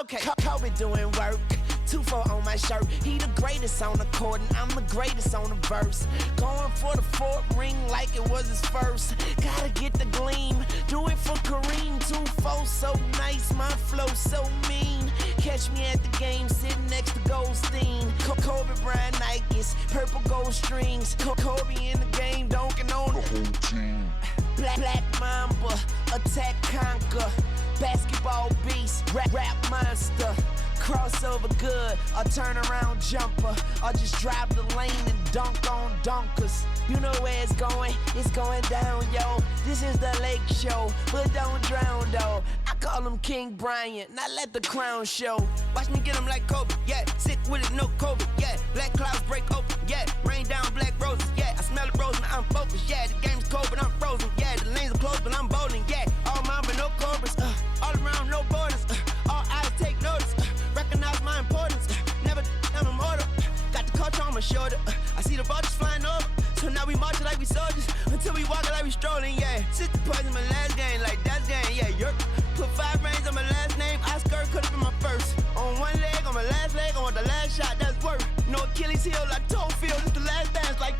Okay, Kobe doing work. 2-4 on my shirt. He the greatest on the court, and I'm the greatest on the verse. Going for the fourth ring like it was his first. Gotta get the gleam. Do it for Kareem. 2-4 so nice, my flow so mean. Catch me at the game, sitting next to Goldstein. Kobe Bryant Nikes, purple gold strings. Kobe in the game, dunking on the whole team. Black Mamba, attack conquer. Basketball beast, rap monster. Crossover good, a turnaround jumper, or just drive the lane and dunk on dunkers. You know where it's going down, yo. This is the Lake Show, but don't drown, though. I call him King Bryant, not let the crown show. Watch me get him like Kobe, yeah. Sick with it, no COVID, yeah. Black clouds break open, yeah. Rain down black roses, yeah. I smell the rose, now I'm focused, yeah. The game's cold, but I'm frozen, yeah. The lanes are closed, but I'm bowling, yeah. All mine, but no cobras, all around, no borders, all eyes take notice. Recognize my importance, never I'm order. Got the culture on my shoulder, I see the vultures flying over. So now we marching like we soldiers, until we walking like we strolling, yeah. 60 points in my last game, like that's game, yeah. Yerp. Put 5 rings on my last name, Oscar could've been my first. On one leg, on my last leg, I want the last shot, that's worth. No Achilles heel, like toe field, it's the last dance, like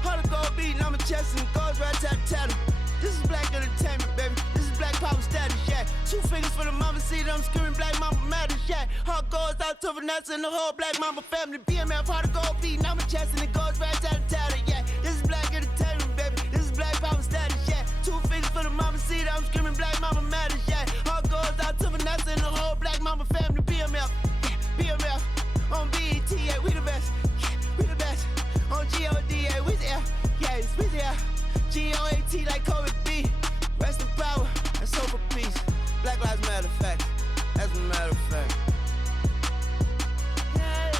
hard to go beating on my chest and goes right tat. This is black entertainment, baby. This is black power status, yeah. 2 fingers for the mama, see them screaming black mama matters, yeah. Heart goes out to Vanessa and the whole black mama family. BMF, hard to go beating on my chest and it goes right tat. Yeah. This is black entertainment, baby. This is black power status, yeah. 2 fingers for the mama, see them screaming black mama matters, yeah. Heart goes out to Vanessa and the whole black mama family. BMF, yeah. BMF, on BET, yeah. We the best, yeah. We the best. On GOD, yeah. We there, yeah. We there. GOAT like Kobe B. Rest in power and soul for peace. Black Lives Matter fact. That's a matter of fact. Yeah.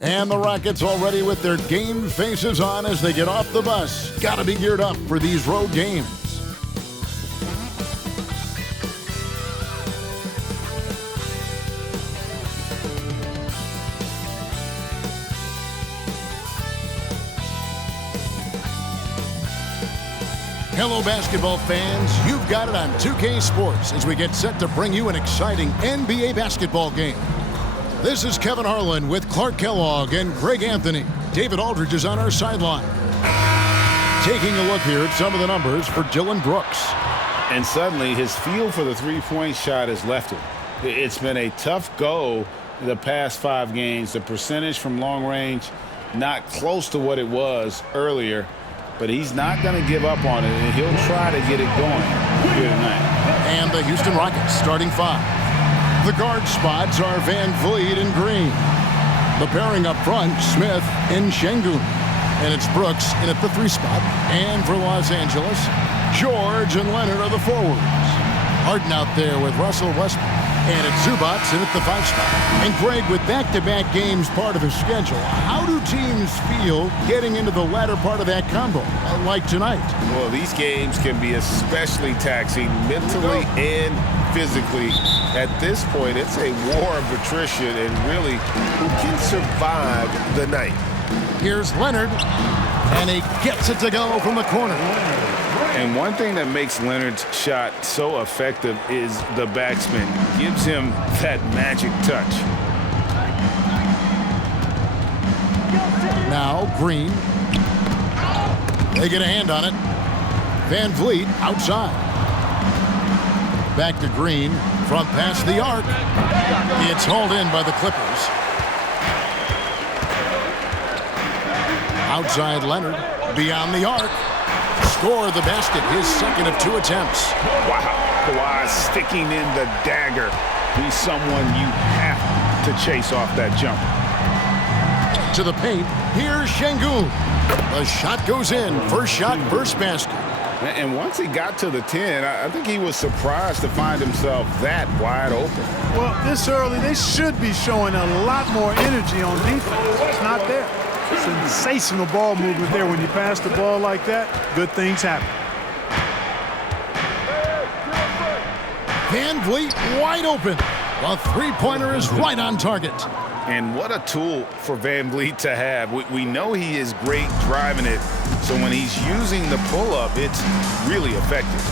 And the Rockets already with their game faces on as they get off the bus. Gotta be geared up for these road games. Hello, basketball fans. You've got it on 2K Sports as we get set to bring you an exciting NBA basketball game. This is Kevin Harlan with Clark Kellogg and Greg Anthony. David Aldridge is on our sideline. Taking a look here at some of the numbers for Dillon Brooks. And suddenly his feel for the three-point shot has left him. It's been a tough go the past 5 games. The percentage from long range not close to what it was earlier. But he's not going to give up on it, and he'll try to get it going here tonight. And the Houston Rockets starting 5. The guard spots are Van Vliet and Green. The pairing up front, Smith and Şengün. And it's Brooks in at the 3 spot. And for Los Angeles, George and Leonard are the forwards. Harden out there with Russell Westbrook. And it's Zubac in at the 5 spot. And Greg, with back-to-back games part of his schedule, how do teams feel getting into the latter part of that combo, like tonight? Well, these games can be especially taxing mentally and physically. At this point, it's a war of attrition, and really, who can survive the night? Here's Leonard, and he gets it to go from the corner. And one thing that makes Leonard's shot so effective is the backspin. Gives him that magic touch. Now Green. They get a hand on it. Van Vliet outside. Back to Green. Front past the arc. It's hauled in by the Clippers. Outside Leonard. Beyond the arc. Score the basket, his second of 2 attempts. Wow, Kawhi sticking in the dagger. He's someone you have to chase off that jump. To the paint, here's Şengün. The shot goes in, first shot, first basket. And once he got to the 10, I think he was surprised to find himself that wide open. Well, this early, they should be showing a lot more energy on defense. It's not there. Sensational ball movement there. When you pass the ball like that, good things happen. Van Vliet wide open. The three-pointer is right on target. And what a tool for Van Vliet to have. We know he is great driving it, so when he's using the pull-up, it's really effective.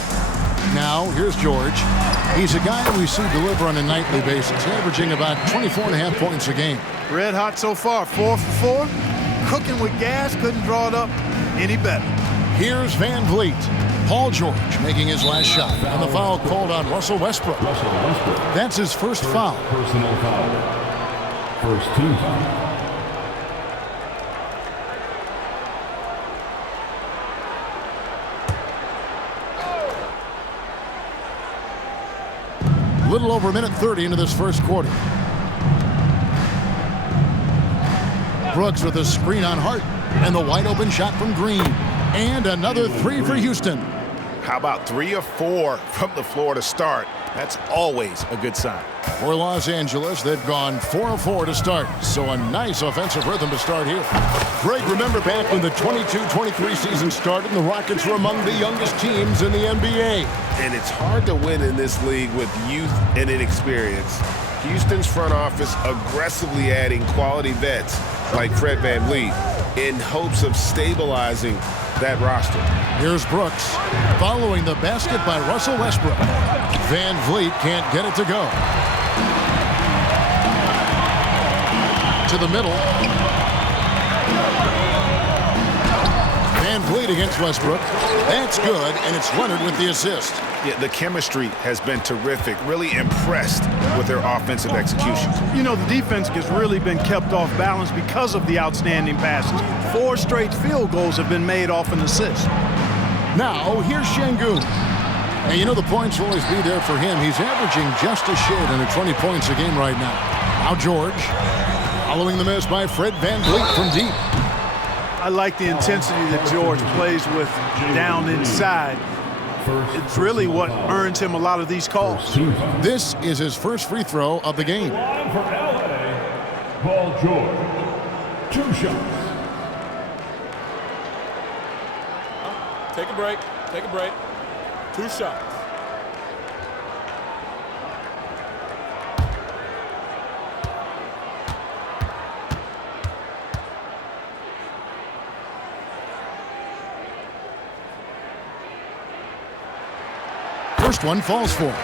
Now, here's George. He's a guy we see deliver on a nightly basis, averaging about 24.5 points a game. Red hot so far, 4 for 4. Cooking with gas, couldn't draw it up any better. Here's Van Vliet. Paul George making his last shot, and the foul called on Russell Westbrook. That's his first foul. Personal foul. First team foul. Little over a minute 30 into this first quarter. Brooks with a screen on Hart, and the wide open shot from Green. And another three for Houston. How about 3 of 4 from the floor to start? That's always a good sign. For Los Angeles, they've gone 4 of 4 to start, so a nice offensive rhythm to start here. Greg, remember back when the 22-23 season started, the Rockets were among the youngest teams in the NBA. And it's hard to win in this league with youth and inexperience. Houston's front office aggressively adding quality vets like Fred VanVleet in hopes of stabilizing that roster. Here's Brooks, following the basket by Russell Westbrook. Van Vliet can't get it to go. To the middle. Van Vliet against Westbrook. That's good, and it's Leonard with the assist. Yeah, the chemistry has been terrific. Really impressed with their offensive execution. You know, the defense has really been kept off balance because of the outstanding passes. 4 straight field goals have been made off an assist. Now, here's Şengün. And you know the points will always be there for him. He's averaging just a shade under 20 points a game right now. Now George, following the miss by Fred VanVleet from deep. I like the intensity that George plays with down inside. It's really what earns him a lot of these calls. This is his first free throw of the game. Line for LA, Paul George. 2 shots. Take a break. Take a break. 2 shots. First one falls for him.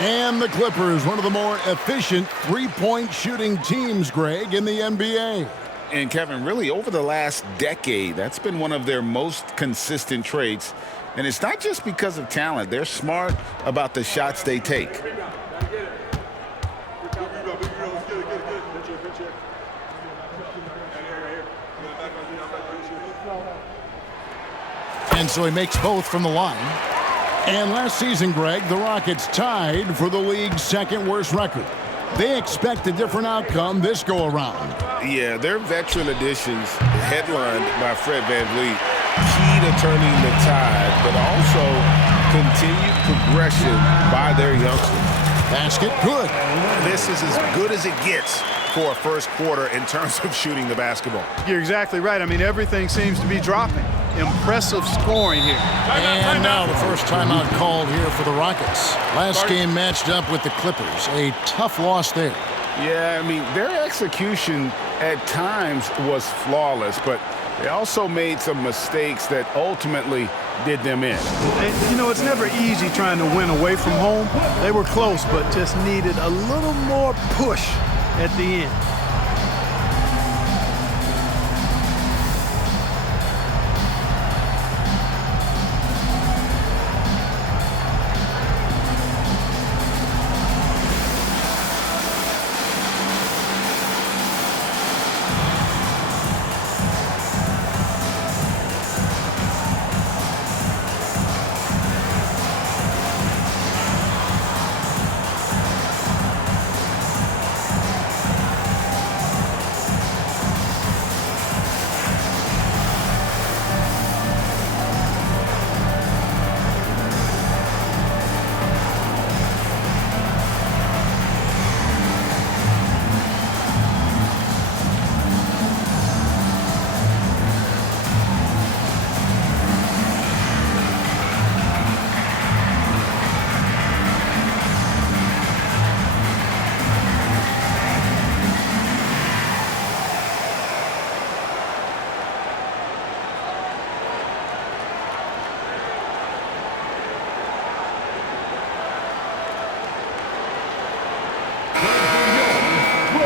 And the Clippers, one of the more efficient three-point shooting teams, Greg, in the NBA. And Kevin, really over the last decade, that's been one of their most consistent traits. And it's not just because of talent. They're smart about the shots they take. And so he makes both from the line. And last season, Greg, the Rockets tied for the league's second worst record. They expect a different outcome this go-around. Yeah, their veteran additions, headlined by Fred VanVleet, key to turning the tide, but also continued progression by their youngsters. Basket good. This is as good as it gets for a first quarter in terms of shooting the basketball. You're exactly right. I mean, everything seems to be dropping. Impressive scoring here. And now the first timeout called here for the Rockets. Last game matched up with the Clippers. A tough loss there. Yeah, I mean, their execution at times was flawless, but they also made some mistakes that ultimately did them in. And, you know, it's never easy trying to win away from home. They were close, but just needed a little more push at the end.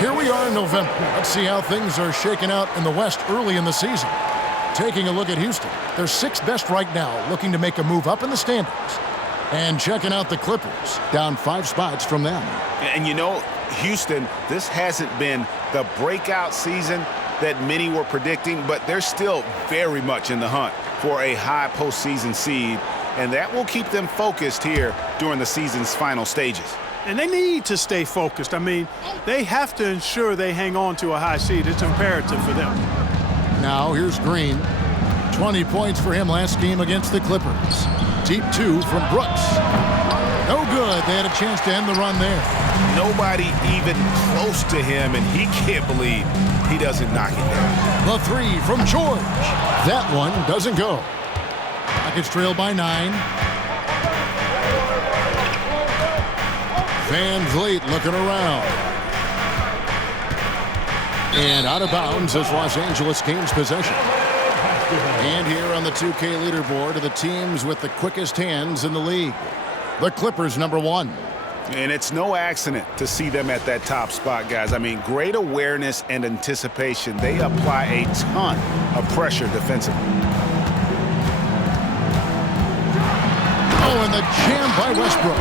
Here we are in November. Let's see how things are shaking out in the West early in the season. Taking a look at Houston. They're sixth best right now, looking to make a move up in the standings. And checking out the Clippers, down 5 spots from them. And you know, Houston, this hasn't been the breakout season that many were predicting, but they're still very much in the hunt for a high postseason seed, and that will keep them focused here during the season's final stages. And they need to stay focused. I mean, they have to ensure they hang on to a high seed. It's imperative for them. Now here's Green. 20 points for him last game against the Clippers. Deep 2 from Brooks. No good. They had a chance to end the run there. Nobody even close to him, and he can't believe he doesn't knock it down. The 3 from George. That one doesn't go. Rockets trail by 9. Van Vliet looking around. And out of bounds as Los Angeles gains possession. And here on the 2K leaderboard are the teams with the quickest hands in the league. The Clippers, number 1. And it's no accident to see them at that top spot, guys. I mean, great awareness and anticipation. They apply a ton of pressure defensively. Oh, and the jam by Westbrook.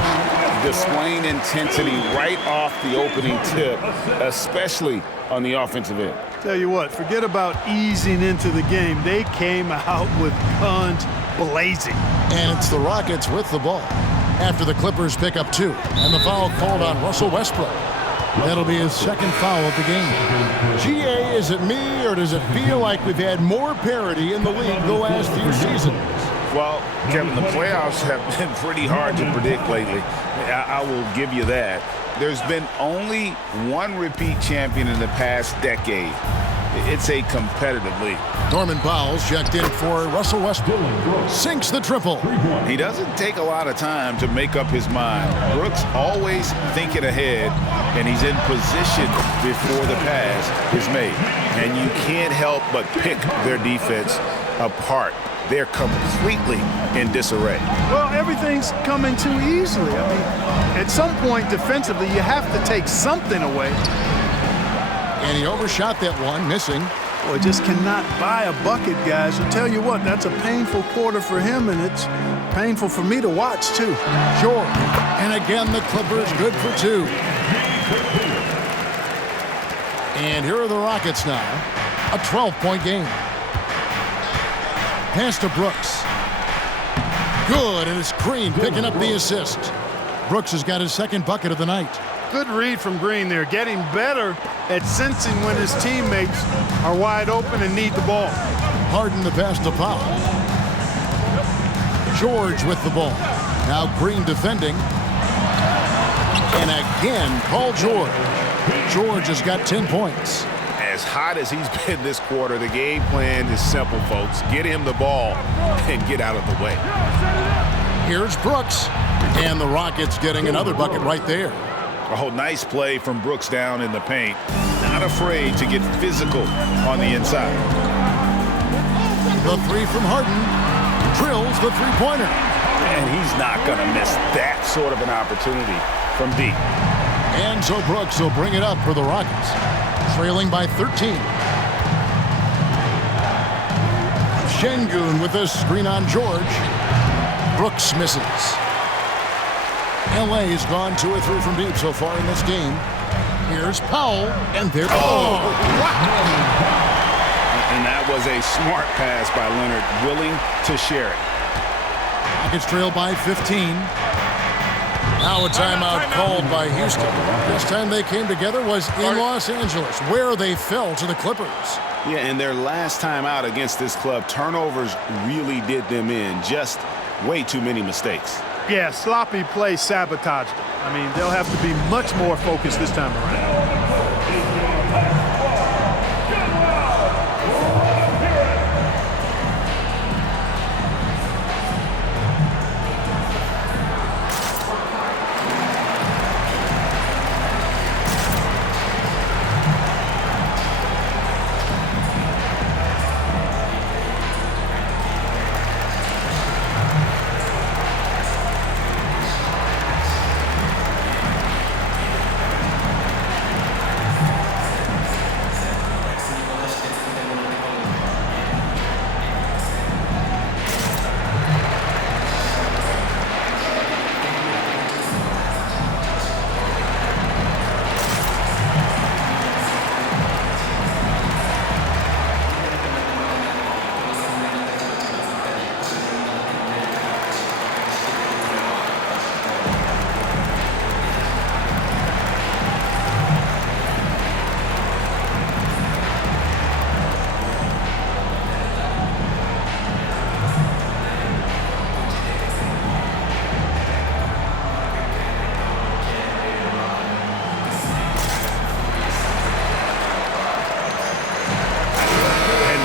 Displaying intensity right off the opening tip, especially on the offensive end. Tell you what, forget about easing into the game. They came out with guns blazing. And it's the Rockets with the ball after the Clippers pick up 2. And the foul called on Russell Westbrook. That'll be his second foul of the game. GA, is it me, or does it feel like we've had more parity in the league the last few seasons? Well, Kevin, the playoffs have been pretty hard to predict lately. I will give you that. There's been only one repeat champion in the past decade. It's a competitive league. Norman Powell's checked in for Russell Westbrook. Sinks the triple. He doesn't take a lot of time to make up his mind. Brooks always thinking ahead, and he's in position before the pass is made. And you can't help but pick their defense apart. They're completely in disarray. Well, everything's coming too easily. I mean, at some point defensively, you have to take something away. And he overshot that one, missing. Boy, just cannot buy a bucket, guys. I'll tell you what, that's a painful quarter for him, and it's painful for me to watch, too. Sure. And again, the Clippers good for 2. And here are the Rockets now. A 12-point game. Pass to Brooks. Good, and it's Green picking up the assist. Brooks has got his second bucket of the night. Good read from Green there, getting better at sensing when his teammates are wide open and need the ball. Harden the pass to Powell. George with the ball. Now Green defending. And again, Paul George. George has got 10 points. As hot as he's been this quarter, the game plan is simple, folks. Get him the ball and get out of the way. Here's Brooks. And the Rockets getting another bucket right there. Oh, nice play from Brooks down in the paint. Not afraid to get physical on the inside. The 3 from Harden. Drills the three-pointer. And he's not going to miss that sort of an opportunity from deep. And so Brooks will bring it up for the Rockets. Trailing by 13. Şengün with a screen on George. Brooks misses. LA's gone 2 or 3 from deep so far in this game. Here's Powell, and there. Oh! And that was a smart pass by Leonard, willing to share it. Rockets trail by 15. Now a timeout called by Houston. This time they came together was in Los Angeles, where they fell to the Clippers. Yeah, and their last time out against this club, turnovers really did them in. Just way too many mistakes. Yeah, sloppy play sabotaged them. I mean, they'll have to be much more focused this time around.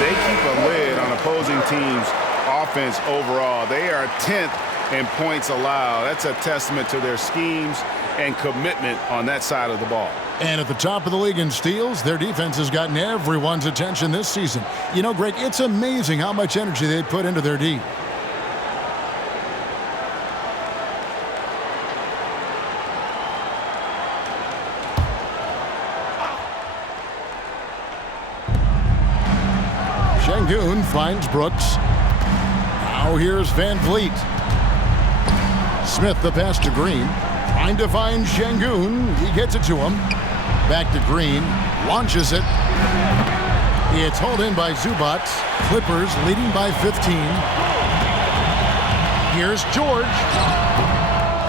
they keep a lid on opposing teams' offense overall. They are 10th in points allowed. That's a testament to their schemes and commitment on that side of the ball. And at the top of the league in steals, their defense has gotten everyone's attention this season. You know, Greg, it's amazing how much energy they put into their D. Şengün finds Brooks. Now here's Van Vliet. Smith the pass to Green. Trying to find Şengün. He gets it to him. Back to Green. Launches it. It's hauled in by Zubac. Clippers leading by 15. Here's George.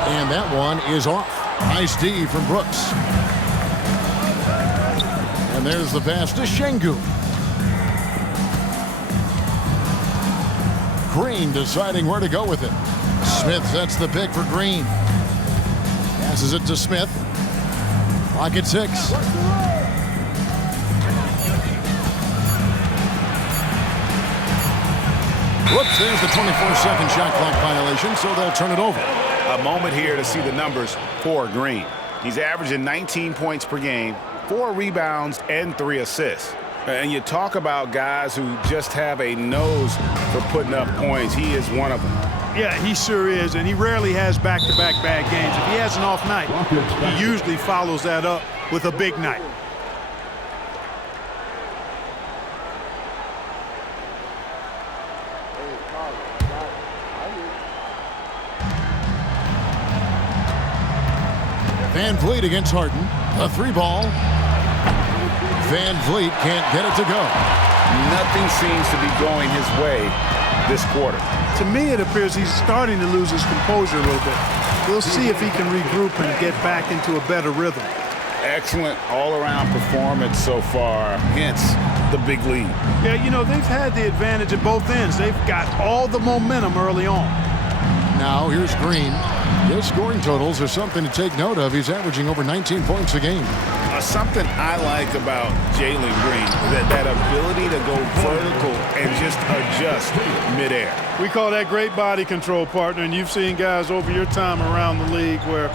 And that one is off. Nice D from Brooks. And there's the pass to Şengün. Green deciding where to go with it. Smith sets the pick for Green. Passes it to Smith. Clock at 6. Whoops, there's the 24-second shot clock violation, so they'll turn it over. A moment here to see the numbers for Green. He's averaging 19 points per game, 4 rebounds, and 3 assists. And you talk about guys who just have a nose for putting up points. He is one of them. Yeah, he sure is, and he rarely has back-to-back bad games. If he has an off night, he usually follows that up with a big night. Van Vliet against Harden. A 3-ball. Van Vliet can't get it to go. Nothing seems to be going his way this quarter. To me, it appears he's starting to lose his composure a little bit. We'll see if he can regroup and get back into a better rhythm. Excellent all-around performance so far, hence the big lead. Yeah, you know, they've had the advantage at both ends. They've got all the momentum early on. Now here's Green. His scoring totals are something to take note of. He's averaging over 19 points a game. Something I like about Jalen Green, that ability to go vertical and just adjust midair. We call that great body control, partner, and you've seen guys over your time around the league where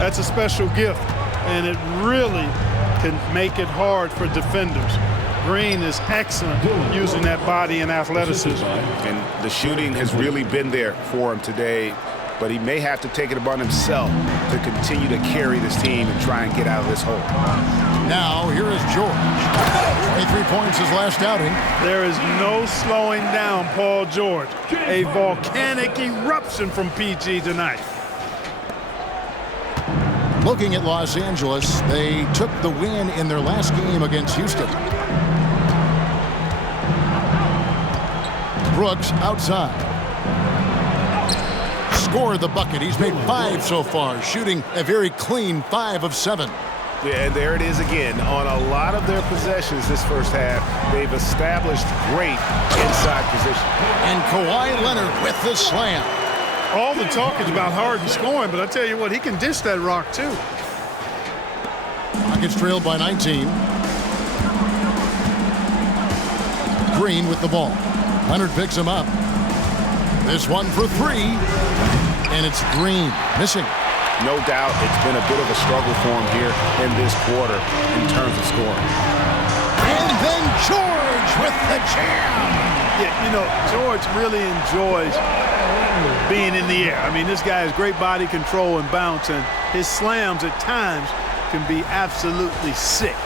that's a special gift, and it really can make it hard for defenders. Green is excellent using that body and athleticism. And the shooting has really been there for him today, but he may have to take it upon himself to continue to carry this team and try and get out of this hole. Now, here is George. 23 points his last outing. There is no slowing down Paul George. A volcanic eruption from PG tonight. Looking at Los Angeles, they took the win in their last game against Houston. Brooks outside. Scored the bucket. He's made 5 so far, shooting a very clean 5 of 7. Yeah, and there it is again. On a lot of their possessions this first half, they've established great inside position. And Kawhi Leonard with the slam. All the talk is about Harden scoring, but I tell you what, he can dish that rock too. Rockets trailed by 19. Green with the ball. Leonard picks him up. This one for 3. And it's Green missing. No doubt it's been a bit of a struggle for him here in this quarter in terms of scoring. And then George with the jam. Yeah, you know, George really enjoys being in the air. I mean, this guy has great body control and bounce, and his slams at times can be absolutely sick.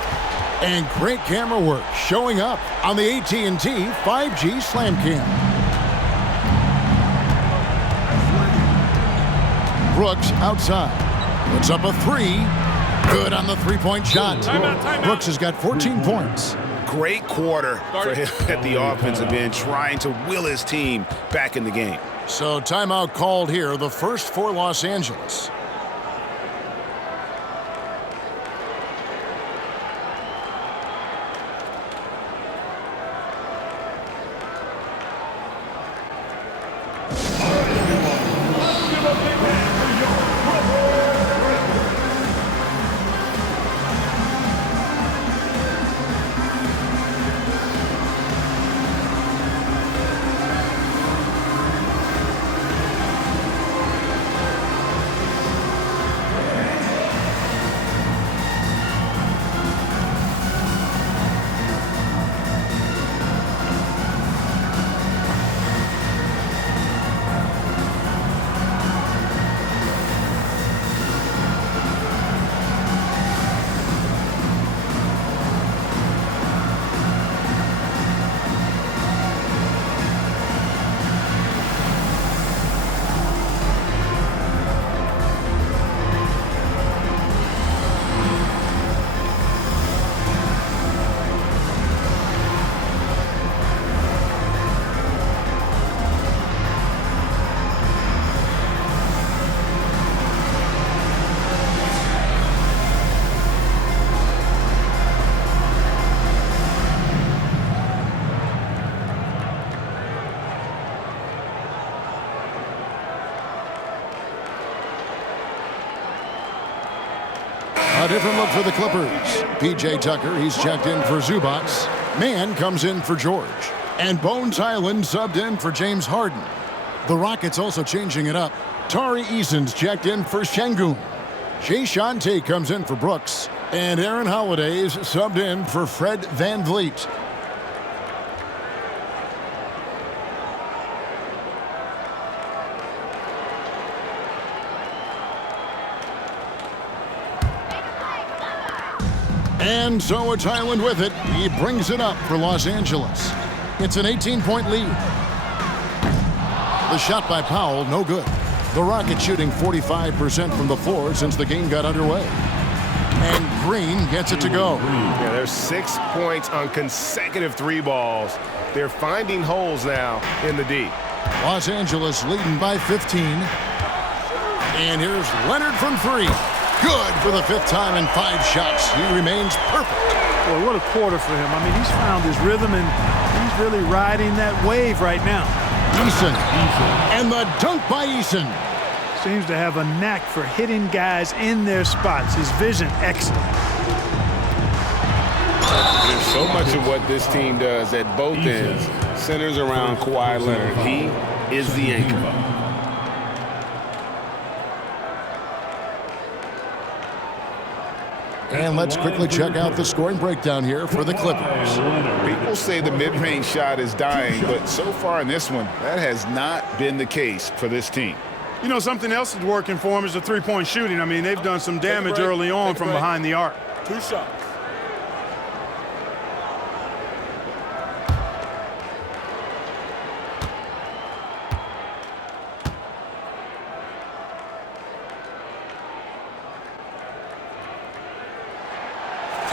And great camera work showing up on the AT&T 5G Slam Cam. Brooks outside. Puts up a 3. Good on the three-point shot. Timeout. Brooks has got 14 points. Great quarter for him at the offensive end, trying to will his team back in the game. So timeout called here, the first for Los Angeles. A different look for the Clippers. P.J. Tucker, he's checked in for Zubac. Mann comes in for George. And Bones Highland subbed in for James Harden. The Rockets also changing it up. Tari Eason's checked in for Şengün. Jay Shante comes in for Brooks. And Aaron Holiday's subbed in for Fred VanVleet. And so it's Highland with it. He brings it up for Los Angeles. It's an 18-point lead. The shot by Powell, no good. The Rockets shooting 45% from the floor since the game got underway. And Green gets it to go. Yeah, there's 6 points on consecutive 3 balls. They're finding holes now in the D. Los Angeles leading by 15. And here's Leonard from 3. Good for the 5th time in 5 shots. He remains perfect. Boy, what a quarter for him. I mean, he's found his rhythm, and he's really riding that wave right now. Eason. And the dunk by Eason. Seems to have a knack for hitting guys in their spots. His vision, excellent. There's so much of what this team does at both ends centers around Kawhi Leonard. He is the anchor. And let's quickly check out the scoring breakdown here for the Clippers. People say the mid-range shot is dying, but so far in this one, that has not been the case for this team. You know, something else that's working for him is the three-point shooting. I mean, they've done some damage early on from behind the arc. 2 shots.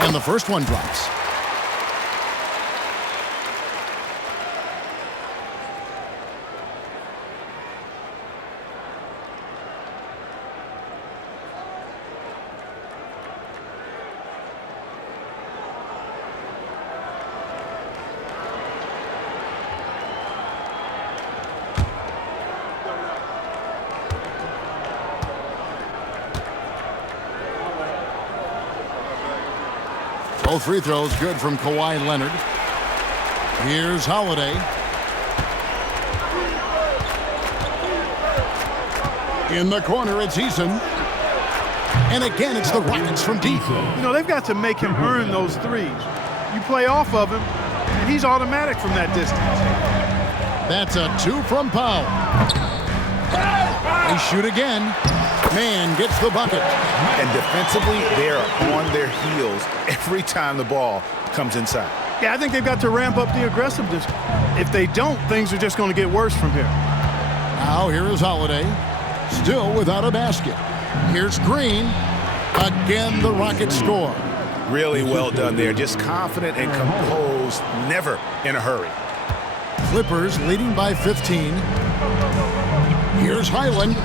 And the first one drops. Both free throws good from Kawhi Leonard. Here's Holiday. In the corner, it's Eason. And again, it's the Rockets from deep. You know, they've got to make him earn those threes. You play off of him, and he's automatic from that distance. That's a 2 from Powell. They shoot again. Man gets the bucket. And defensively, they're on their heels every time the ball comes inside. Yeah, I think they've got to ramp up the aggressiveness. If they don't, things are just going to get worse from here. Now here is Holiday. Still without a basket. Here's Green. Again, the Rockets score. Really well done there. Just confident and composed, never in a hurry. Clippers leading by 15. Here's Highland.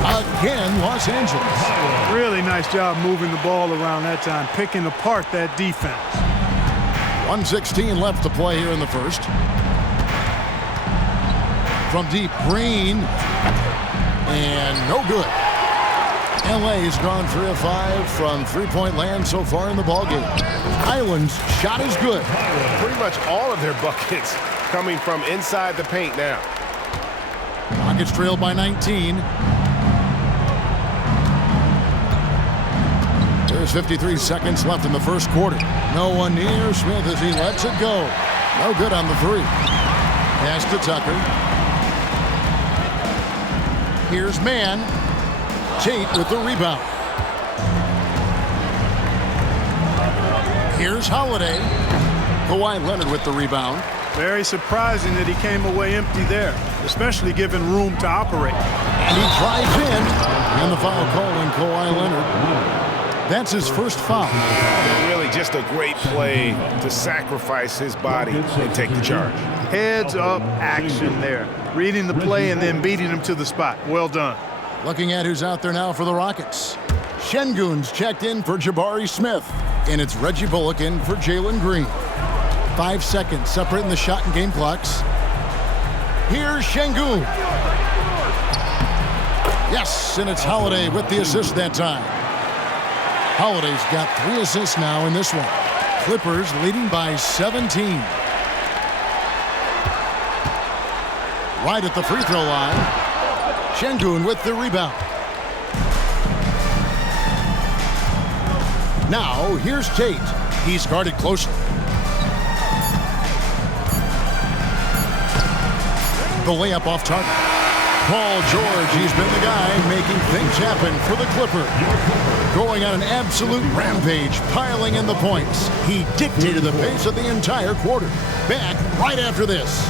Again, Los Angeles. Really nice job moving the ball around that time, picking apart that defense. 1:16 left to play here in the first. From deep, Green. And no good. LA's gone 3 of 5 from three-point land so far in the ballgame. Highland's shot is good. Pretty much all of their buckets coming from inside the paint now. Rockets trail by 19. There's 53 seconds left in the first quarter. No one near Smith as he lets it go. No good on the 3. Pass to Tucker. Here's Mann. Tate with the rebound. Here's Holiday. Kawhi Leonard with the rebound. Very surprising that he came away empty there, especially given room to operate. And he drives in. And the foul called on Kawhi Leonard. That's his first foul. Really just a great play to sacrifice his body and take the charge. Heads up action there. Reading the play and then beating him to the spot. Well done. Looking at who's out there now for the Rockets. Şengün's checked in for Jabari Smith. And it's Reggie Bullock in for Jalen Green. 5 seconds separating the shot and game clocks. Here's Şengün. Yes, and it's Holiday with the assist that time. Holiday's got 3 assists now in this one. Clippers leading by 17. Right at the free throw line. Şengün with the rebound. Now, here's Tate. He's guarded closely. The layup off target. Paul George, he's been the guy making things happen for the Clippers. Going on an absolute rampage, piling in the points. He dictated the pace of the entire quarter. Back right after this.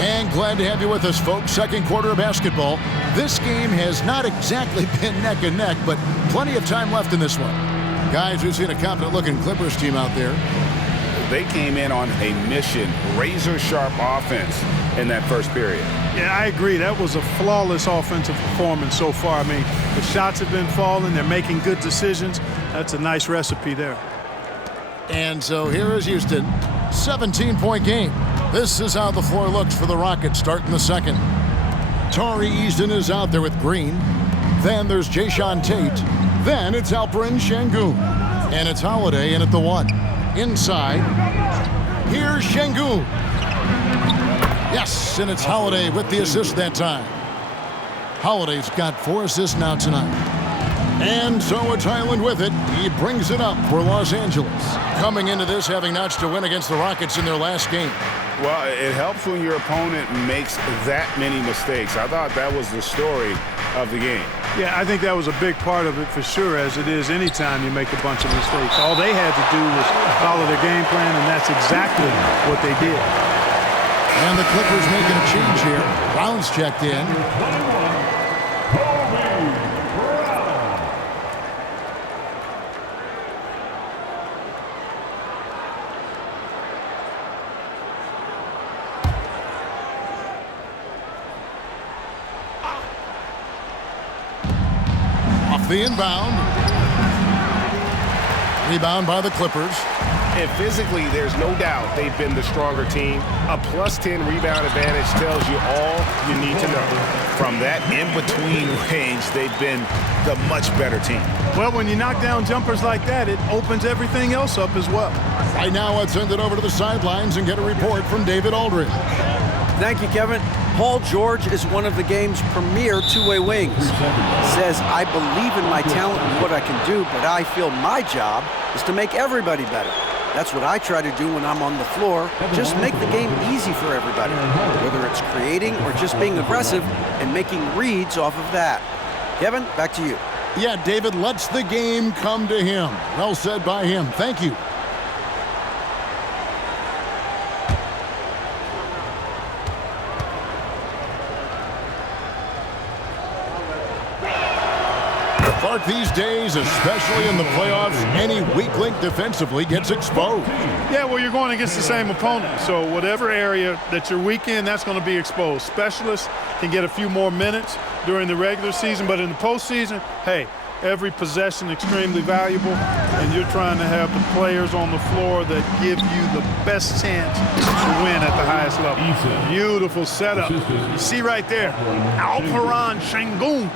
And glad to have you with us, folks. Second quarter of basketball. This game has not exactly been neck and neck, but plenty of time left in this one. Guys, we've seen a confident-looking Clippers team out there. They came in on a mission, razor-sharp offense in that first period. Yeah, I agree. That was a flawless offensive performance so far. I mean, the shots have been falling. They're making good decisions. That's a nice recipe there. And so here is Houston. 17-point game. This is how the floor looks for the Rockets starting the second. Tari Easton is out there with Green. Then there's Jae'Sean Tate. Then it's Alperen Şengün. And it's Holiday in at the 1. Inside. Here's Şengün. Yes, and it's Holiday with the assist that time. Holiday's got 4 assists now tonight. And so it's Highland with it. He brings it up for Los Angeles. Coming into this having notched a win against the Rockets in their last game. Well, it helps when your opponent makes that many mistakes. I thought that was the story of the game. Yeah, I think that was a big part of it for sure, as it is anytime you make a bunch of mistakes. All they had to do was follow their game plan, and that's exactly what they did. And the Clippers making a change here. Brown's checked in. The inbound. Rebound by the Clippers. And physically, there's no doubt they've been the stronger team. A +10 rebound advantage tells you all you need to know. From that in-between range, they've been the much better team. Well, when you knock down jumpers like that, it opens everything else up as well. Right now, let's send it over to the sidelines and get a report from David Aldridge. Thank you, Kevin. Paul George is one of the game's premier two-way wings. Says, I believe in my talent and what I can do, but I feel my job is to make everybody better. That's what I try to do when I'm on the floor. Just make the game easy for everybody, whether it's creating or just being aggressive and making reads off of that. Kevin, back to you. Yeah, David lets the game come to him. Well said by him. Thank you. Clark, these days, especially in the playoffs, any weak link defensively gets exposed. Yeah, well, you're going against the same opponent. So whatever area that you're weak in, that's going to be exposed. Specialists can get a few more minutes during the regular season, but in the postseason, hey, every possession extremely valuable, and you're trying to have the players on the floor that give you the best chance to win at the highest level. Beautiful setup. You see right there, Alperen Şengün.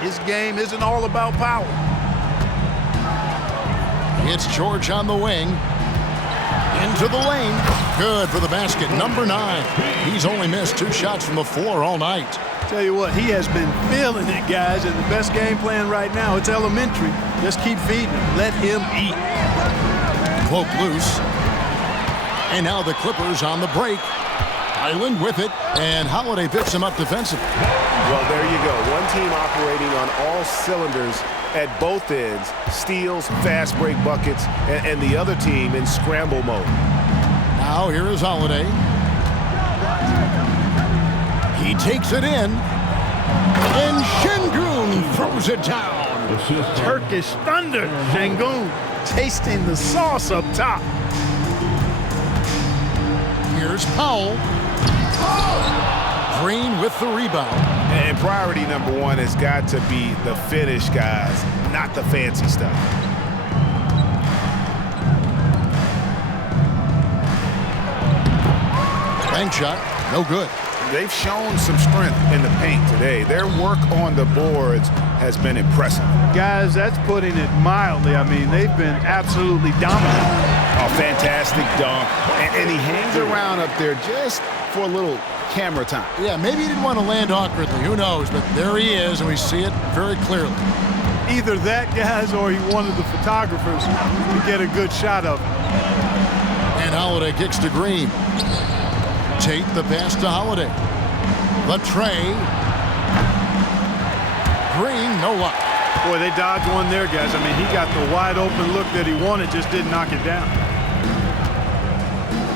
His game isn't all about power. It's George on the wing. Into the lane. Good for the basket. Number 9. He's only missed 2 shots from the floor all night. Tell you what, he has been feeling it, guys, and the best game plan right now, it's elementary. Just keep feeding him. Let him eat. Cloak loose. And now the Clippers on the break. Highland with it, and Holiday picks him up defensively. Well, there you go. One team operating on all cylinders at both ends, steals, fast break buckets, and the other team in scramble mode. Now here is Holiday. He takes it in. And Şengün throws it down. Turkish thunder. Şengün tasting the sauce up top. Here's Powell. Green with the rebound. And priority number one has got to be the finish, guys, not the fancy stuff. Bank shot, no good. They've shown some strength in the paint today. Their work on the boards has been impressive. Guys, that's putting it mildly. I mean, they've been absolutely dominant. A fantastic dunk. And he hangs around up there just for a little camera time. Yeah, maybe he didn't want to land awkwardly. Who knows? But there he is, and we see it very clearly. Either that, guys, or he wanted the photographers to get a good shot of it. And Holiday kicks to Green. Tate the pass to Holiday. The tray. Green, no luck. Boy, they dodged one there, guys. I mean, he got the wide open look that he wanted, just didn't knock it down.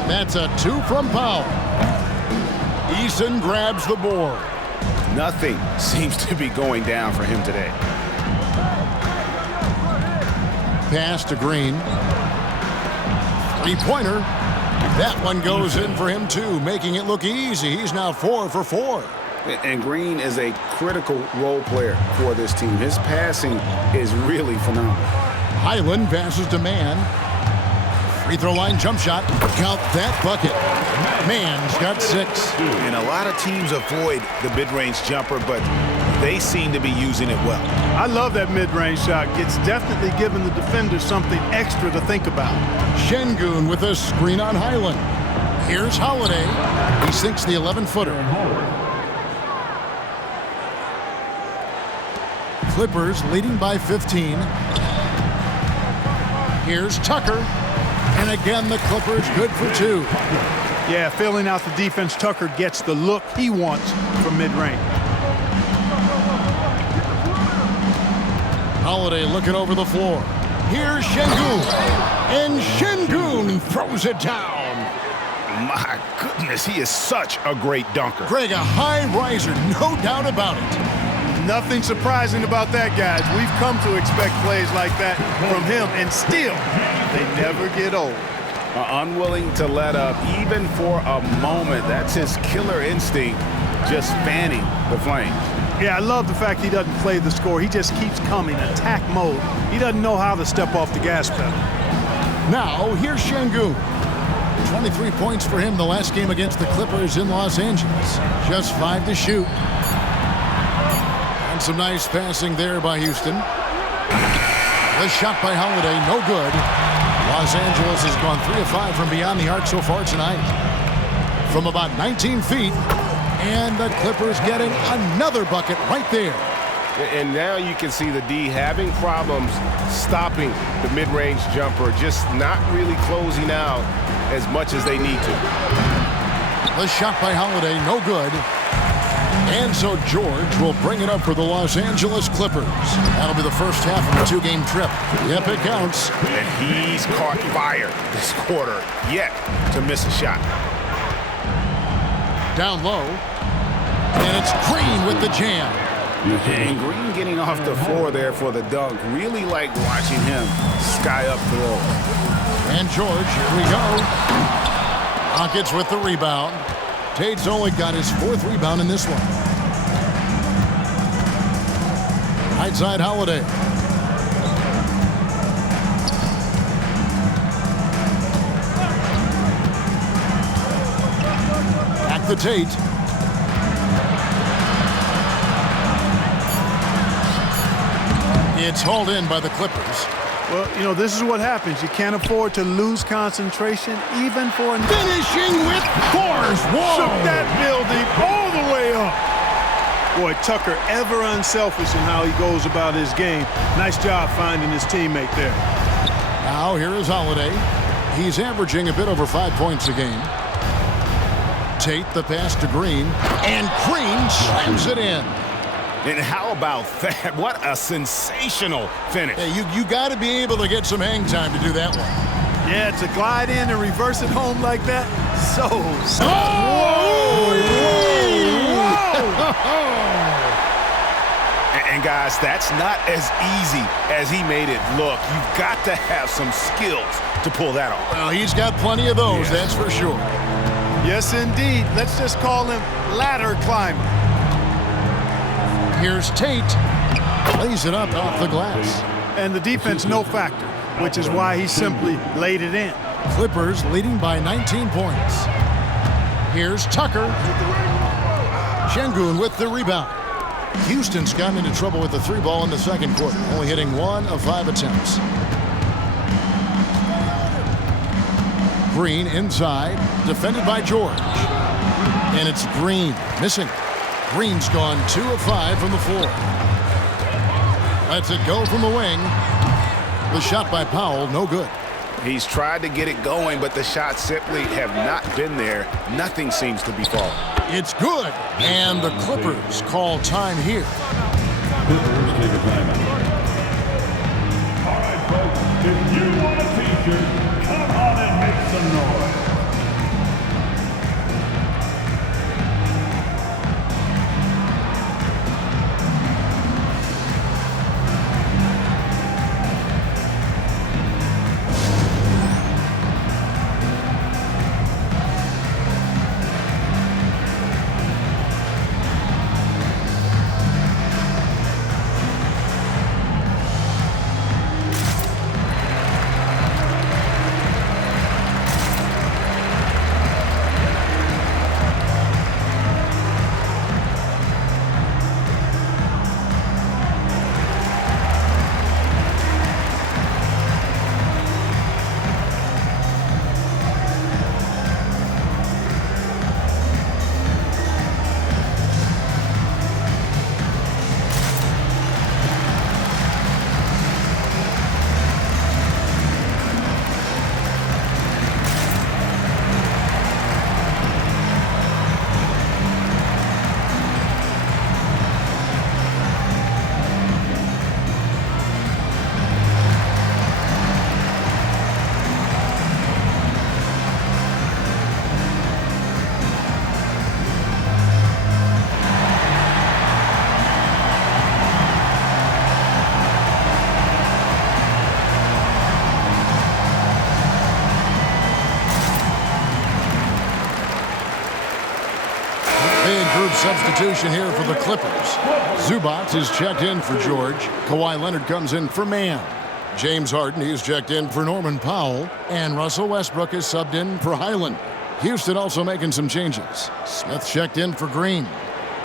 That's a 2 from Powell. Eason grabs the board. Nothing seems to be going down for him today. Pass to Green. Three-pointer. That one goes in for him, too, making it look easy. He's now 4 for 4. And Green is a critical role player for this team. His passing is really phenomenal. Highland passes to Mann. Free throw line jump shot. Count that bucket. Mann's got 6. And a lot of teams avoid the mid-range jumper, but they seem to be using it well. I love that mid-range shot. It's definitely giving the defenders something extra to think about. Şengün with a screen on Highland. Here's Holiday. He sinks the 11-footer. Clippers leading by 15. Here's Tucker. And again, the Clippers good for 2. Yeah, filling out the defense, Tucker gets the look he wants from mid-range. Holiday looking over the floor. Here's Şengün. And Şengün throws it down. My goodness, he is such a great dunker. Greg, a high riser, no doubt about it. Nothing surprising about that, guys. We've come to expect plays like that from him, and still, they never get old. Unwilling to let up, even for a moment. That's his killer instinct, just fanning the flames. Yeah, I love the fact he doesn't play the score. He just keeps coming, attack mode. He doesn't know how to step off the gas pedal. Now, here's Şengün. 23 points for him the last game against the Clippers in Los Angeles. Just 5 to shoot. And some nice passing there by Houston. The shot by Holiday, no good. Los Angeles has gone 3 of 5 from beyond the arc so far tonight. From about 19 feet. And the Clippers getting another bucket right there. And now you can see the D having problems stopping the mid-range jumper, just not really closing out as much as they need to. The shot by Holiday, no good. And so George will bring it up for the Los Angeles Clippers. That'll be the first half of a 2-game trip. Yep, it counts. And he's caught fire this quarter, yet to miss a shot. Down low. And it's Green with the jam. And Green getting off the floor there for the dunk. Really like watching him sky up below. And George, here we go. Rockets with the rebound. Tate's only got his 4th rebound in this one. Right side Holiday. Back to Tate. It's hauled in by the Clippers. Well, you know, this is what happens. You can't afford to lose concentration, even for a... Finishing with force. Whoa! Shook that building all the way up. Boy, Tucker ever unselfish in how he goes about his game. Nice job finding his teammate there. Now here is Holiday. He's averaging a bit over 5 points a game. Tate the pass to Green. And Green slams it in. And how about that? What a sensational finish. Hey, you got to be able to get some hang time to do that one. Yeah, to glide in and reverse it home like that, so. And guys, that's not as easy as he made it look. You've got to have some skills to pull that off. Well, he's got plenty of those, that's for sure. Yes, indeed. Let's just call him ladder climber. Here's Tate. Lays it up off the glass. And the defense no factor, which is why he simply laid it in. Clippers leading by 19 points. Here's Tucker. Şengün with the rebound. Houston's gotten into trouble with the three ball in the second quarter, only hitting 1 of 5 attempts. Green inside, defended by George. And it's Green missing. Green's gone 2 of 5 from the floor. Lets it go from the wing. The shot by Powell, no good. He's tried to get it going, but the shots simply have not been there. Nothing seems to be falling. It's good. And the Clippers call time here. Clippers take a timeout. All right, folks, if you want a t-shirt, come on and make some noise. Substitution here for the Clippers. Zubac is checked in for George. Kawhi Leonard comes in for Mann. James Harden is checked in for Norman Powell. And Russell Westbrook is subbed in for Highland. Houston also making some changes. Smith checked in for Green.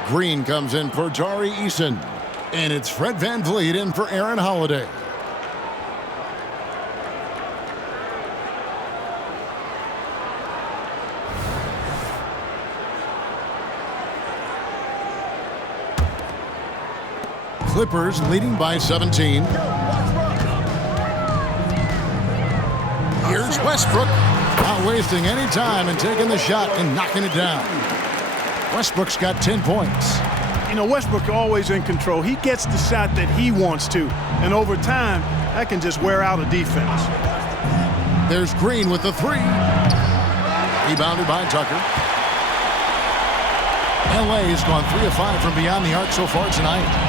Green comes in for Tari Eason. And it's Fred VanVleet in for Aaron Holiday. Clippers leading by 17. Here's Westbrook, not wasting any time and taking the shot and knocking it down. Westbrook's got 10 points. You know, Westbrook always in control. He gets the shot that he wants to. And over time, that can just wear out a defense. There's Green with the three. Rebounded by Tucker. LA has gone 3 of 5 from beyond the arc so far tonight.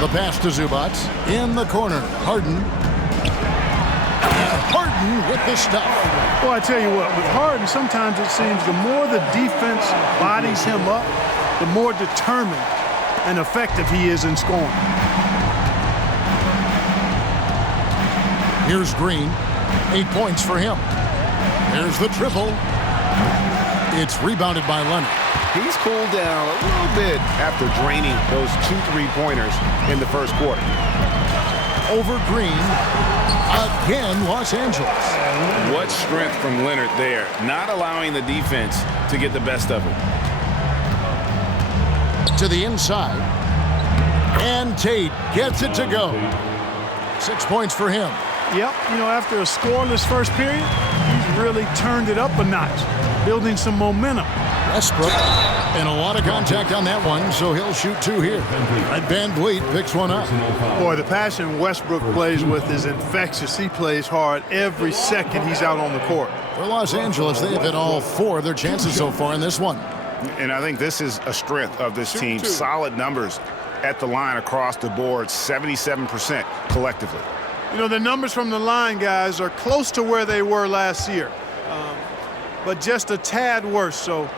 The pass to Zubac. In the corner. Harden. Harden with the stuff. Well, I tell you what, with Harden, sometimes it seems the more the defense bodies him up, the more determined and effective he is in scoring. Here's Green. 8 points for him. There's the triple. It's rebounded by Leonard. He's cooled down a little bit after draining those 2 3-pointers in the first quarter. Over Green. Again, Los Angeles. What strength from Leonard there, not allowing the defense to get the best of it. To the inside. And Tate gets it to go. 6 points for him. Yep, you know, after a scoreless first period, he's really turned it up a notch, building some momentum. Westbrook. And a lot of contact on that one, so he'll shoot 2 here. Red Van Vliet picks one up. Boy, the passion Westbrook plays with is infectious. He plays hard every second he's out on the court. For Los Angeles, they have hit all 4 of their chances so far in this one. And I think this is a strength of this team. Solid numbers at the line across the board, 77% collectively. You know, the numbers from the line, guys, are close to where they were last year, but just a tad worse, so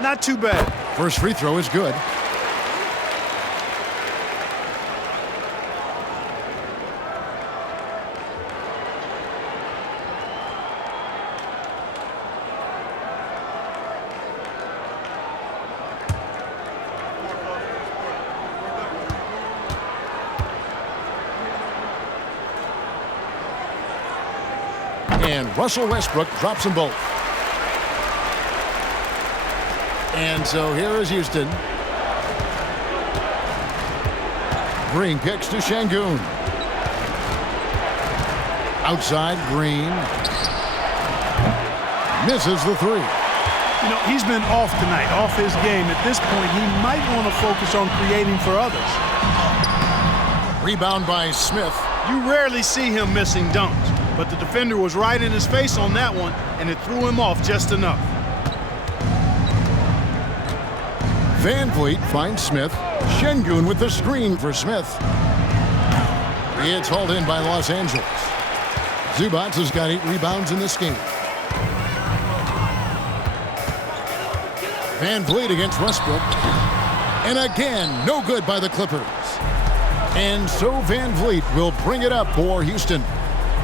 not too bad. First free throw is good. And Russell Westbrook drops them both. And so here is Houston. Green kicks to Şengün. Outside, Green. Misses the 3. You know, he's been off tonight, off his game. At this point, he might want to focus on creating for others. Rebound by Smith. You rarely see him missing dunks, but the defender was right in his face on that one, and it threw him off just enough. Van Vliet finds Smith. Şengün with the screen for Smith. It's hauled in by Los Angeles. Zubac has got 8 rebounds in this game. Van Vliet against Westbrook. And again, no good by the Clippers. And so Van Vliet will bring it up for Houston.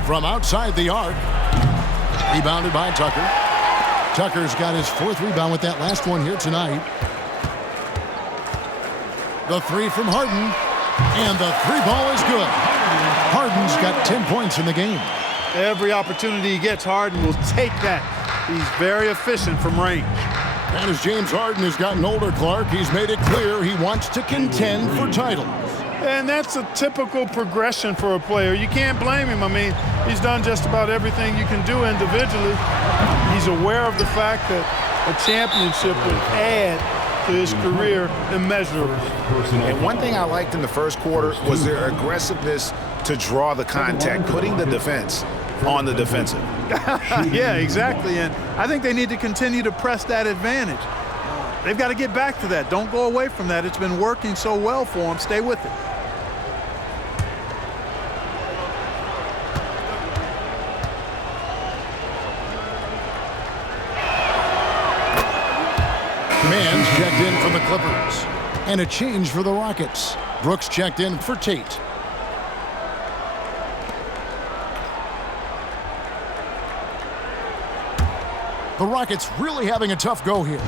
From outside the arc. Rebounded by Tucker. Tucker's got his 4th rebound with that last one here tonight. The 3 from Harden. And the 3 ball is good. Harden's got 10 points in the game. Every opportunity he gets, Harden will take that. He's very efficient from range. And as James Harden has gotten older, Clark, he's made it clear he wants to contend for titles. And that's a typical progression for a player. You can't blame him. I mean, he's done just about everything you can do individually. He's aware of the fact that a championship would add to his career immeasurably. And one thing I liked in the first quarter was their aggressiveness to draw the contact, putting the defense on the defensive. Yeah, exactly. And I think they need to continue to press that advantage. They've got to get back to that. Don't go away from that. It's been working so well for them. Stay with it. Mann's checked in for the Clippers. And a change for the Rockets. Brooks checked in for Tate. The Rockets really having a tough go here.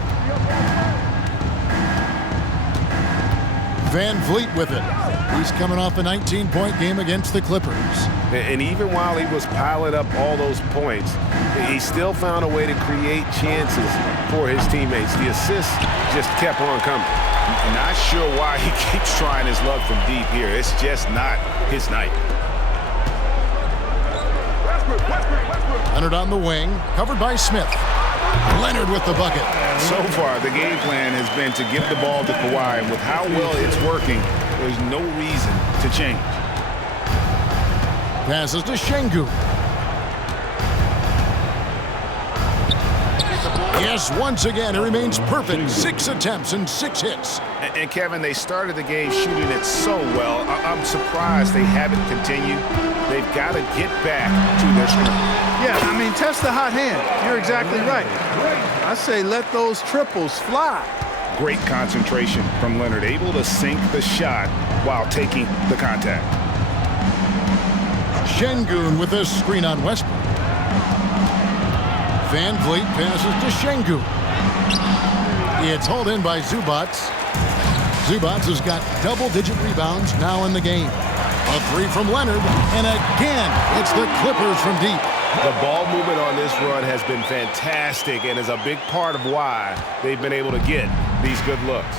Van Vliet with it. He's coming off a 19-point game against the Clippers. And even while he was piling up all those points, he still found a way to create chances for his teammates. The assists just kept on coming. Not sure why he keeps trying his luck from deep here. It's just not his night. Leonard on the wing, covered by Smith. Leonard with the bucket. So far, the game plan has been to give the ball to Kawhi, and with how well it's working, there's no reason to change. Passes to Şengün. Yes, once again, it remains perfect. 6 attempts and 6 hits. And Kevin, they started the game shooting it so well. I'm surprised they haven't continued. They've got to get back to their strength. Yeah, I mean, test the hot hand. You're exactly right. I say let those triples fly. Great concentration from Leonard, able to sink the shot while taking the contact. Şengün with a screen on Westbrook. Van Vliet passes to Şengün. It's hauled in by Zubac. Zubac has got double-digit rebounds now in the game. A 3 from Leonard, and again, it's the Clippers from deep. The ball movement on this run has been fantastic and is a big part of why they've been able to get these good looks.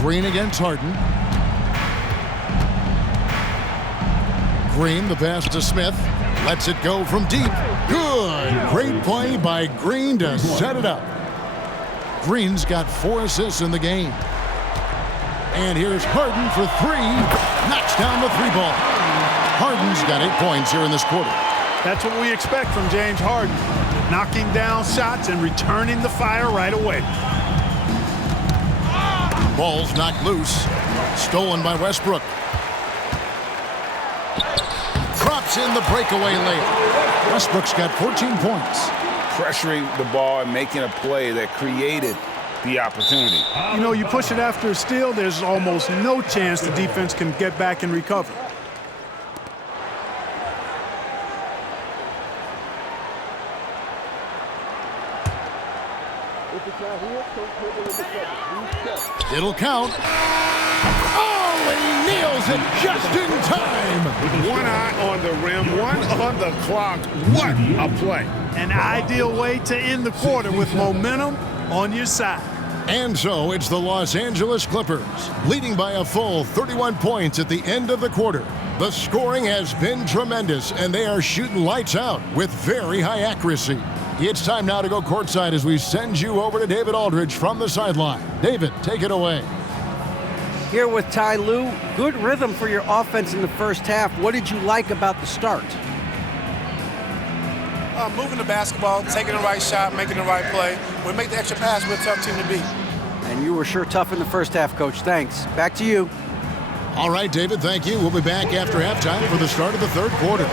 Green against Harden. Green, the pass to Smith. Lets it go from deep. Good. Great play by Green to set it up. Green's got 4 assists in the game. And here's Harden for 3. Knocks down the 3-ball. Harden's got 8 points here in this quarter. That's what we expect from James Harden. Knocking down shots and returning the fire right away. Ball's knocked loose. Stolen by Westbrook. Drops in the breakaway layup. Westbrook's got 14 points. Pressuring the ball and making a play that created the opportunity. You know, you push it after a steal, there's almost no chance the defense can get back and recover. It'll count. Oh, and he nails it just in time. One eye on the rim, one on the clock. What a play. An ideal way to end the quarter with momentum on your side. And so it's the Los Angeles Clippers, leading by a full 31 points at the end of the quarter. The scoring has been tremendous, and they are shooting lights out with very high accuracy. It's time now to go courtside as we send you over to David Aldridge from the sideline. David, take it away. Here with Ty Lue, good rhythm for your offense in the first half. What did you like about the start? Moving the basketball, taking the right shot, making the right play. We make the extra pass, we're a tough team to beat. And you were sure tough in the first half, Coach. Thanks. Back to you. All right, David, thank you. We'll be back after halftime for the start of the third quarter.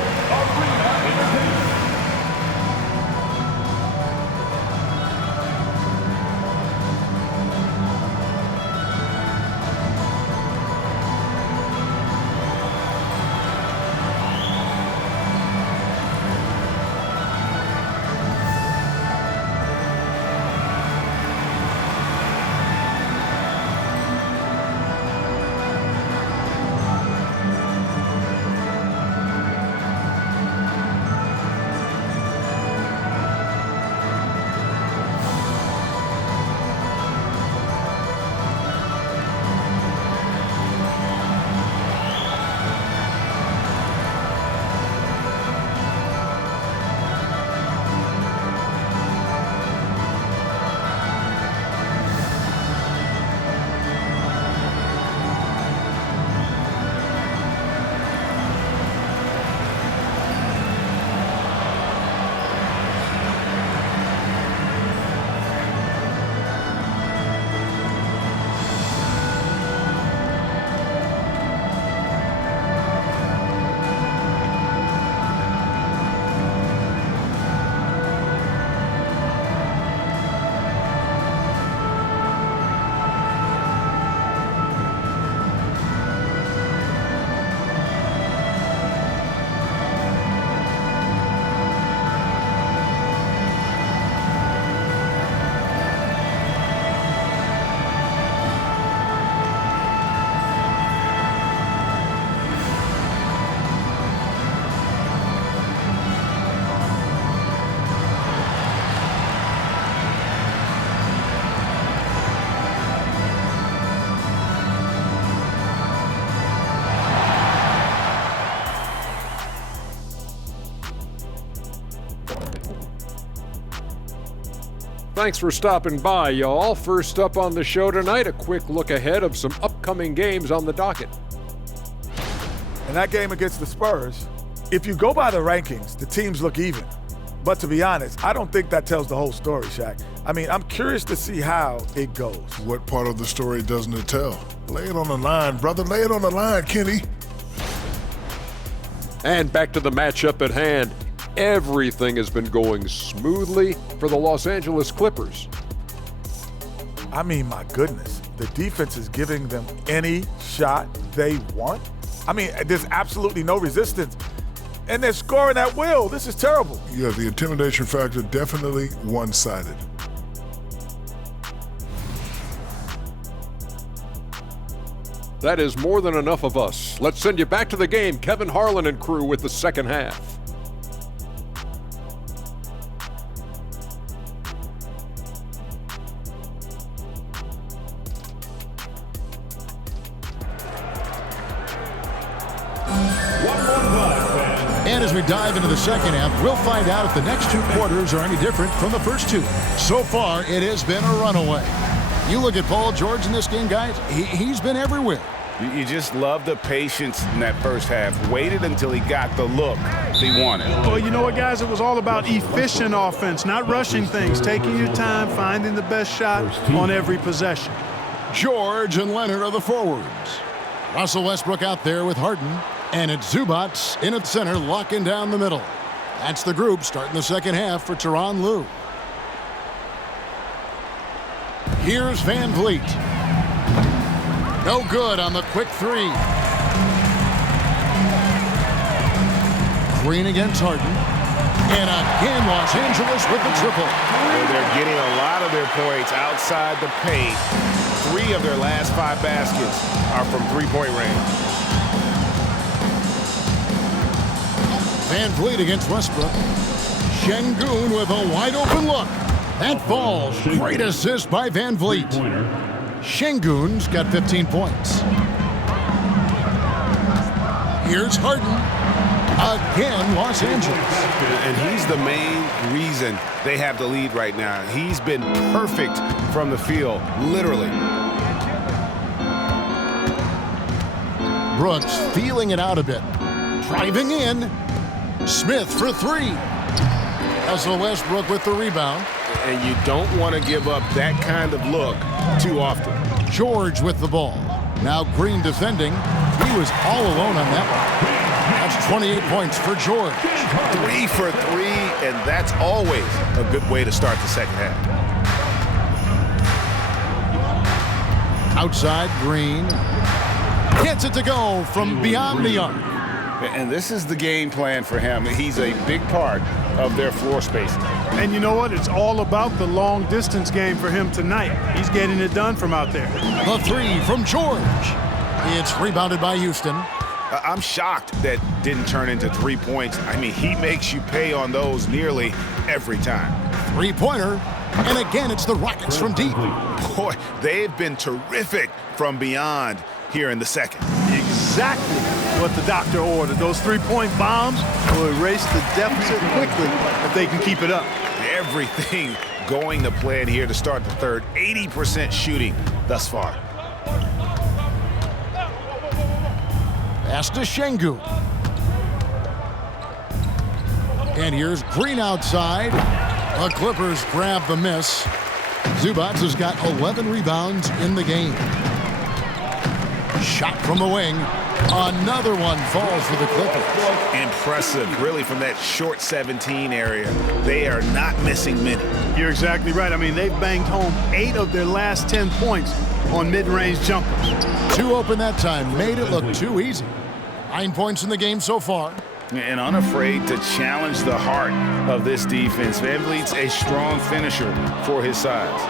Thanks for stopping by, y'all. First up on the show tonight, a quick look ahead of some upcoming games on the docket. In that game against the Spurs, if you go by the rankings, the teams look even. But to be honest, I don't think that tells the whole story, Shaq. I mean, I'm curious to see how it goes. What part of the story doesn't it tell? Lay it on the line, brother. Lay it on the line, Kenny. And back to the matchup at hand. Everything has been going smoothly for the Los Angeles Clippers. I mean, my goodness, the defense is giving them any shot they want. I mean, there's absolutely no resistance. And they're scoring at will. This is terrible. Yeah, the intimidation factor definitely one-sided. That is more than enough of us. Let's send you back to the game. Kevin Harlan and crew with the second half. And as As we dive into the second half, we'll find out if the next 2 quarters are any different from the first 2. So far, it has been a runaway. You look at Paul George in this game, guys, he's been everywhere. You just love the patience in that first half. Waited until he got the look he wanted. Well, you know what, guys? It was all about efficient offense, not rushing things, taking your time, finding the best shot on every possession. George and Leonard are the forwards. Russell Westbrook out there with Harden. And it's Zubats in at center, locking down the middle. That's the group starting the second half for Tyronn Lue. Here's Van Vliet. No good on the quick 3. Green against Harden. And again, Los Angeles with the triple. And they're getting a lot of their points outside the paint. 3 of their last 5 baskets are from three-point range. Van Vliet against Westbrook. Şengün with a wide open look. That falls. Great assist by Van Vliet. Şengün's got 15 points. Here's Harden. Again, Los Angeles. And he's the main reason they have the lead right now. He's been perfect from the field, literally. Brooks feeling it out a bit. Driving in. Smith for 3. Russell Westbrook with the rebound. And you don't want to give up that kind of look too often. George with the ball. Now Green defending. He was all alone on that one. That's 28 points for George. 3 for 3, and that's always a good way to start the second half. Outside, Green. Gets it to go from beyond the arc. And this is the game plan for him. He's a big part of their floor spacing. And you know what? It's all about the long distance game for him tonight. He's getting it done from out there. The 3 from George. It's rebounded by Houston. I'm shocked that didn't turn into 3 points. I mean, he makes you pay on those nearly every time. 3-pointer. And again, it's the Rockets from deep. Boy, they've been terrific from beyond here in the second. Exactly what the doctor ordered. Those 3-point bombs will erase the deficit quickly if they can keep it up. Everything going to plan here to start the third. 80% shooting thus far. Pass to Şengün. And here's Green outside. The Clippers grab the miss. Zubats has got 11 rebounds in the game. Shot from the wing. Another one falls for the Clippers. Impressive, really, from that short 17 area. They are not missing many. You're exactly right. I mean, they've banged home 8 of their last 10 points on mid-range jumpers. 2 open that time. Made it look too easy. 9 points in the game so far. And unafraid to challenge the heart of this defense. Van Vliet's a strong finisher for his size.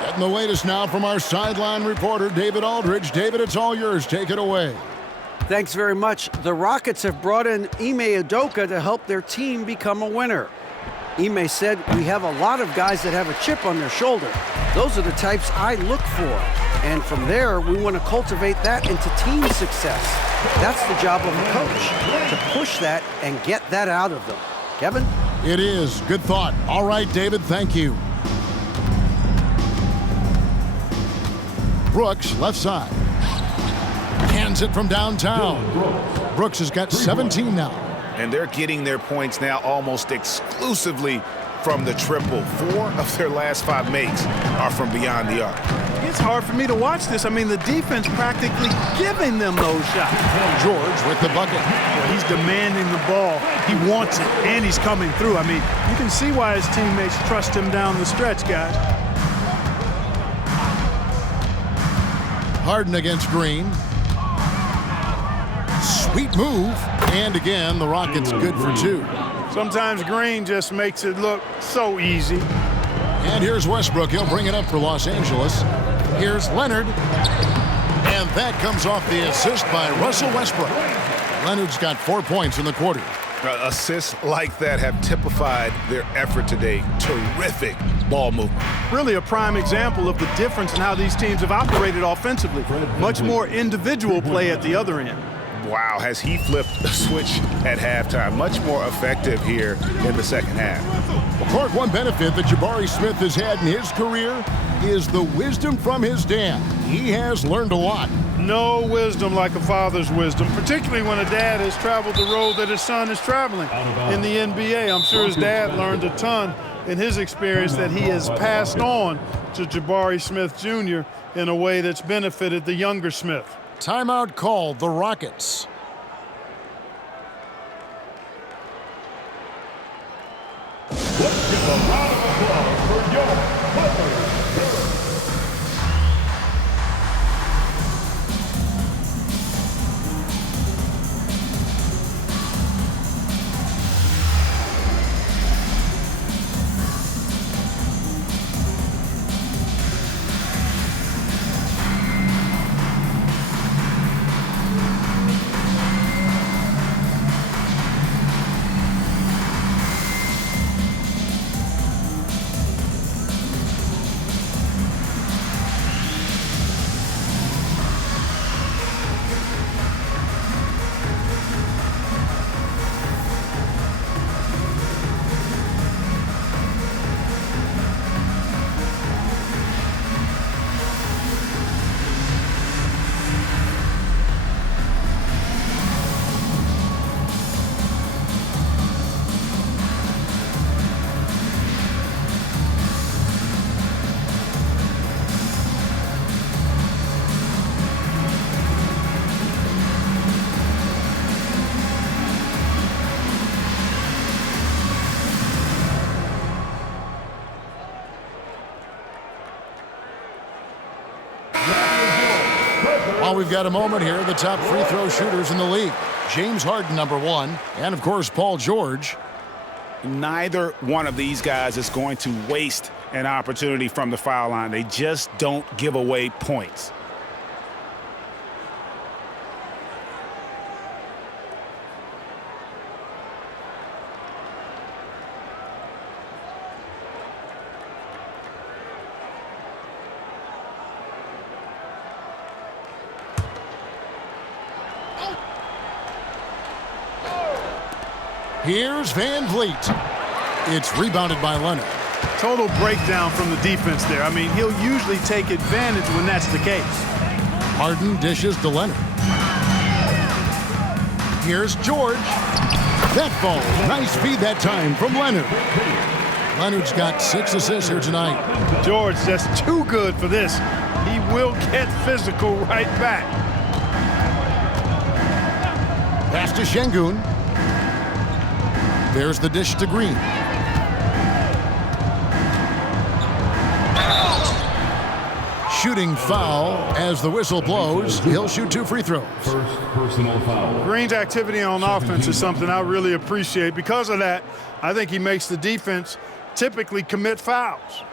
Getting the latest now from our sideline reporter, David Aldridge. David, it's all yours. Take it away. Thanks very much. The Rockets have brought in Ime Udoka to help their team become a winner. Ime said, "We have a lot of guys that have a chip on their shoulder. Those are the types I look for. And from there, we want to cultivate that into team success. That's the job of a coach, to push that and get that out of them." Kevin? It is. Good thought. All right, David, thank you. Brooks, left side. Hands it from downtown. Brooks has got 17 now. And they're getting their points now almost exclusively from the triple. 4 of their last 5 makes are from beyond the arc. It's hard for me to watch this. I mean, the defense practically giving them those shots. George with the bucket. Well, he's demanding the ball. He wants it, and he's coming through. I mean, you can see why his teammates trust him down the stretch, guys. Harden against Green. Sweet move. And again, the Rockets good for 2. Sometimes Green just makes it look so easy. And here's Westbrook. He'll bring it up for Los Angeles. Here's Leonard. And that comes off the assist by Russell Westbrook. Leonard's got 4 points in the quarter. Assists like that have typified their effort today. Terrific ball movement. Really a prime example of the difference in how these teams have operated offensively. Much more individual play at the other end. Wow, has he flipped the switch at halftime? Much more effective here in the second half. Well, Clark, one benefit that Jabari Smith has had in his career is the wisdom from his dad. He has learned a lot. No wisdom like a father's wisdom, particularly when a dad has traveled the road that his son is traveling in the NBA. I'm sure his dad learned a ton in his experience that he has passed on to Jabari Smith Jr. in a way that's benefited the younger Smith. Timeout called, the Rockets. Let's give a round of applause for your Clippers. While we've got a moment here, the top free throw shooters in the league. James Harden, number 1, and of course, Paul George. Neither one of these guys is going to waste an opportunity from the foul line. They just don't give away points. Here's Van Vliet. It's rebounded by Leonard. Total breakdown from the defense there. I mean, he'll usually take advantage when that's the case. Harden dishes to Leonard. Here's George. That ball. Nice feed that time from Leonard. Leonard's got 6 assists here tonight. George just too good for this. He will get physical right back. Pass to Şengün. There's the dish to Green. Shooting foul as the whistle blows. He'll shoot 2 free throws. First personal foul. Green's activity on offense is something I really appreciate. Because of that, I think he makes the defense typically commit fouls.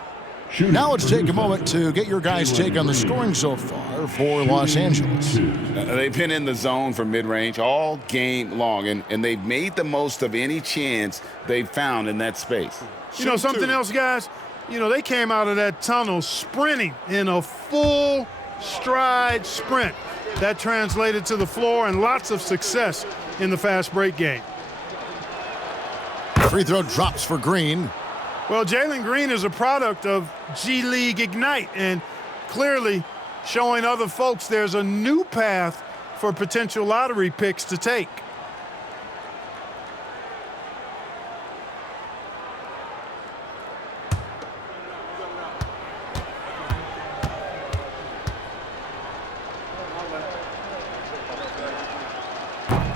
Now let's take a moment to get your guys' take on the scoring so far for Los Angeles. They've been in the zone for mid-range all game long, and they've made the most of any chance they've found in that space. You know something else, guys? You know, they came out of that tunnel sprinting in a full stride sprint. That translated to the floor and lots of success in the fast break game. Free throw drops for Green. Well, Jalen Green is a product of G League Ignite and clearly showing other folks there's a new path for potential lottery picks to take.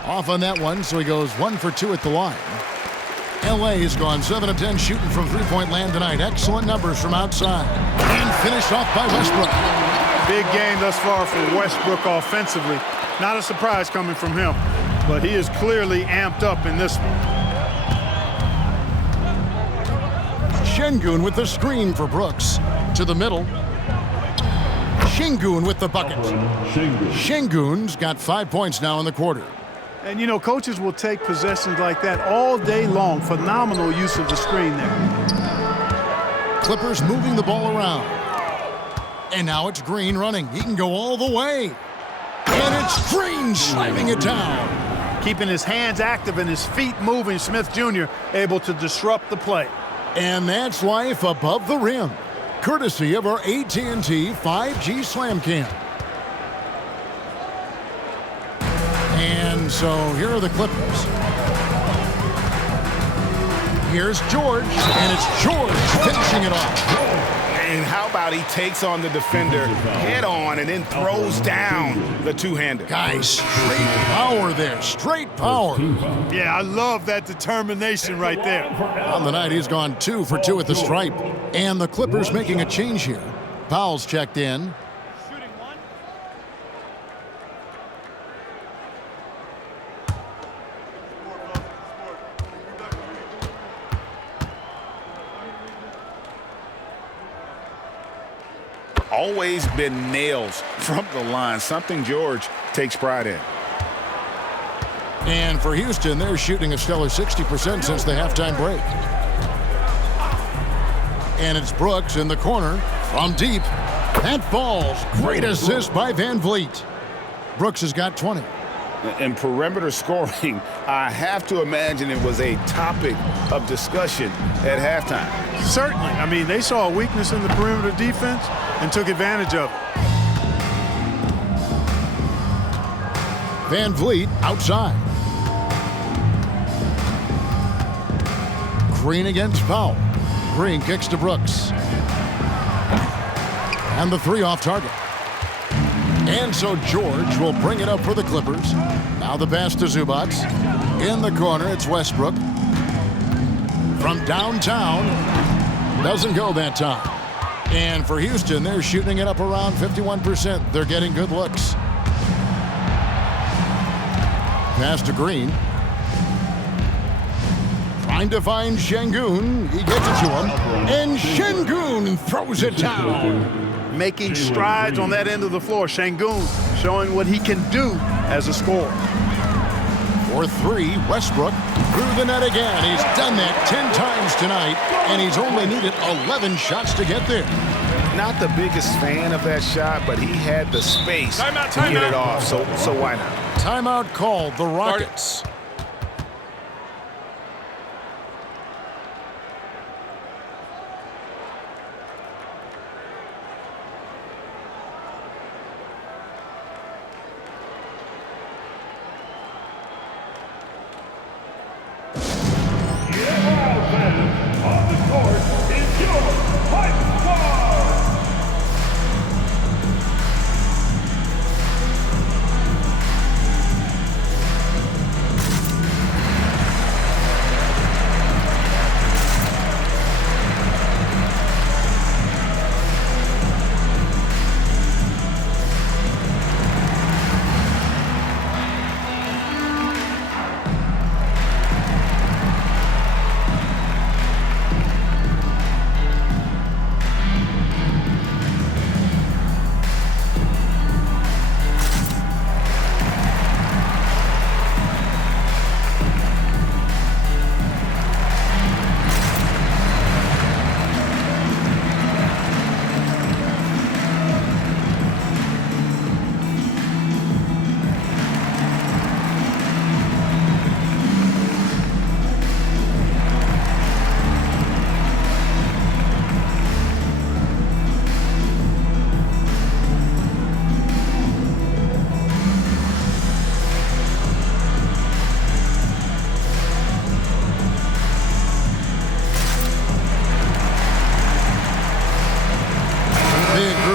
Off on that one, so he goes 1 for 2 at the line. LA's gone 7 of 10 shooting from three-point land tonight. Excellent numbers from outside. And finished off by Westbrook. Big game thus far for Westbrook offensively. Not a surprise coming from him, but he is clearly amped up in this one. Şengün with the screen for Brooks. To the middle. Şengün with the bucket. Şengün's got 5 points now in the quarter. And, you know, coaches will take possessions like that all day long. Phenomenal use of the screen there. Clippers moving the ball around. And now it's Green running. He can go all the way. And it's Green slamming it down. Keeping his hands active and his feet moving, Smith Jr. able to disrupt the play. And that's life above the rim, courtesy of our AT&T 5G Slam Cam. And so here are the Clippers. Here's George, and it's George finishing it off. And how about he takes on the defender head on and then throws down the two-hander. Guys, straight power there, straight power. Yeah, I love that determination right there. On the night, he's gone 2 for 2 at the stripe. And the Clippers making a change here. Powell's checked in. Always been nails from the line, something George takes pride in. And for Houston, they're shooting a stellar 60% since the halftime break. And it's Brooks in the corner from deep. That falls. Great assist by Van Vliet. Brooks has got 20. In perimeter scoring, I have to imagine it was a topic of discussion at halftime. Certainly. I mean, they saw a weakness in the perimeter defense and took advantage of it. Van Vliet outside. Green against Powell. Green kicks to Brooks. And the 3 off target. And so George will bring it up for the Clippers. Now the pass to Zubac. In the corner, it's Westbrook. From downtown. Doesn't go that time. And for Houston, they're shooting it up around 51%. They're getting good looks. Pass to Green. Trying to find Şengün. He gets it to him. And Şengün throws it down. Making strides on that end of the floor. Şengün showing what he can do as a scorer. For 3, Westbrook through the net again. He's done that 10 times tonight, and he's only needed 11 shots to get there. Not the biggest fan of that shot, but he had the space to get it off, so why not? Timeout called, the Rockets.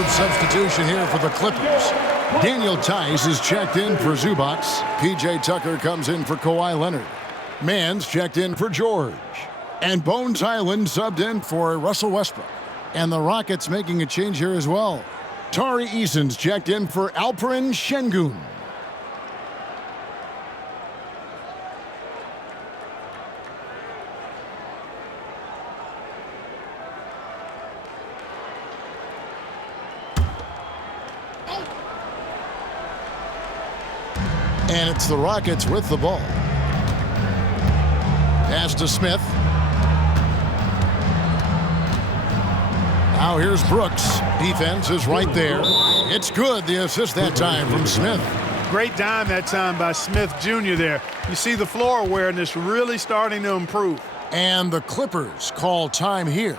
Substitution here for the Clippers. Daniel Tice is checked in for Zubac. P.J. Tucker comes in for Kawhi Leonard. Mann's checked in for George. And Bones Highland subbed in for Russell Westbrook. And the Rockets making a change here as well. Tari Eason's checked in for Alperen Şengün. And it's the Rockets with the ball. Pass to Smith. Now here's Brooks. Defense is right there. It's good, the assist that time from Smith. Great dime that time by Smith Jr. there. You see the floor awareness really starting to improve. And the Clippers call time here.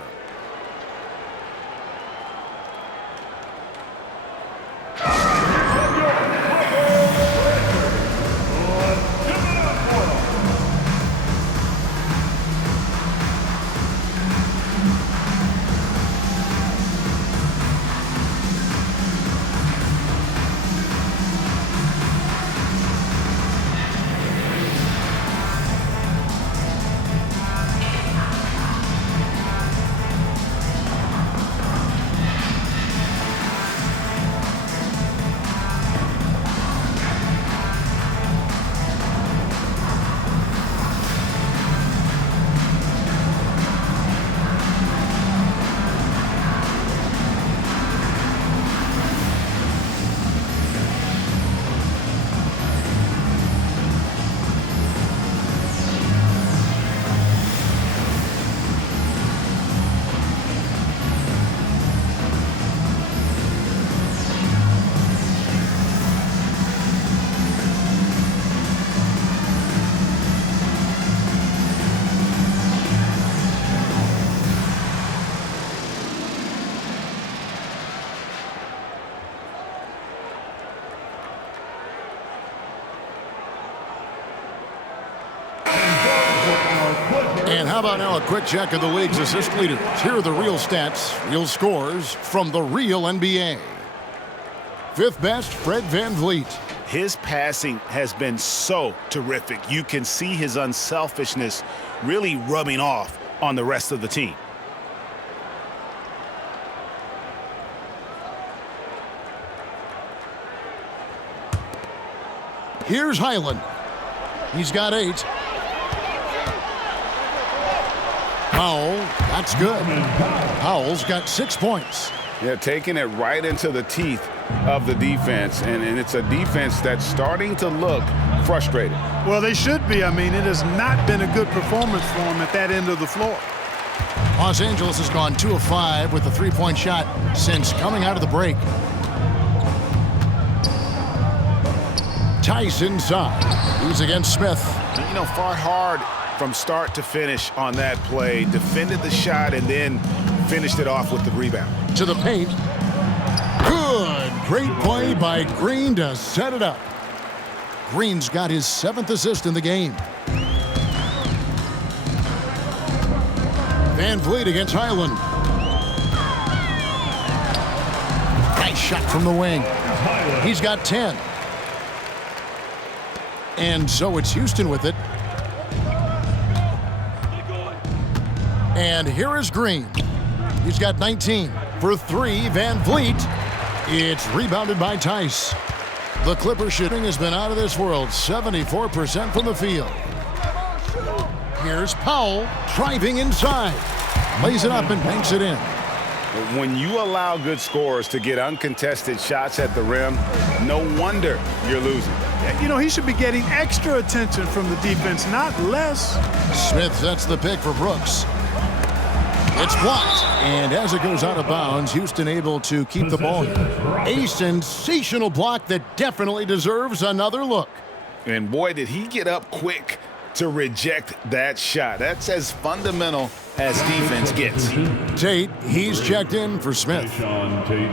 And how about now a quick check of the league's assist leaders. Here are the real stats, real scores from the real NBA. Fifth best, Fred VanVleet. His passing has been so terrific. You can see his unselfishness really rubbing off on the rest of the team. Here's Highland. He's got 8. Powell, that's good. Powell's got 6 points. Yeah, taking it right into the teeth of the defense, and it's a defense that's starting to look frustrated. Well, they should be. I mean, it has not been a good performance for them at that end of the floor. Los Angeles has gone 2 of 5 with the three-point shot since coming out of the break. Tice inside. He's against Smith. You know, fought hard from start to finish on that play, defended the shot, and then finished it off with the rebound. To the paint. Good. Great play by Green to set it up. Green's got his 7th assist in the game. VanVleet against Highland. Nice shot from the wing. He's got 10. And so it's Houston with it. And here is Green. He's got 19. For 3, VanVleet. It's rebounded by Tice. The Clippers shooting has been out of this world. 74% from the field. Here's Powell driving inside. Lays it up and banks it in. When you allow good scorers to get uncontested shots at the rim, no wonder you're losing. You know, he should be getting extra attention from the defense, not less. Smith sets the pick for Brooks. It's blocked, and as it goes out of bounds, Houston able to keep the ball. A sensational block that definitely deserves another look. And boy, did he get up quick to reject that shot. That's as fundamental as defense gets. Tate, he's checked in for Smith. Tate.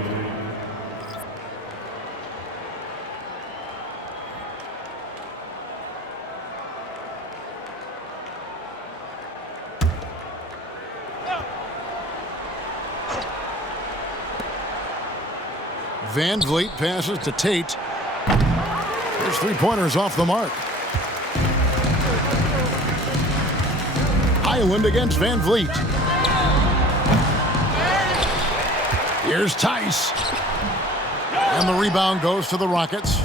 VanVleet passes to Tate. There's 3-pointers off the mark. Highland against VanVleet. Here's Tice. And the rebound goes to the Rockets.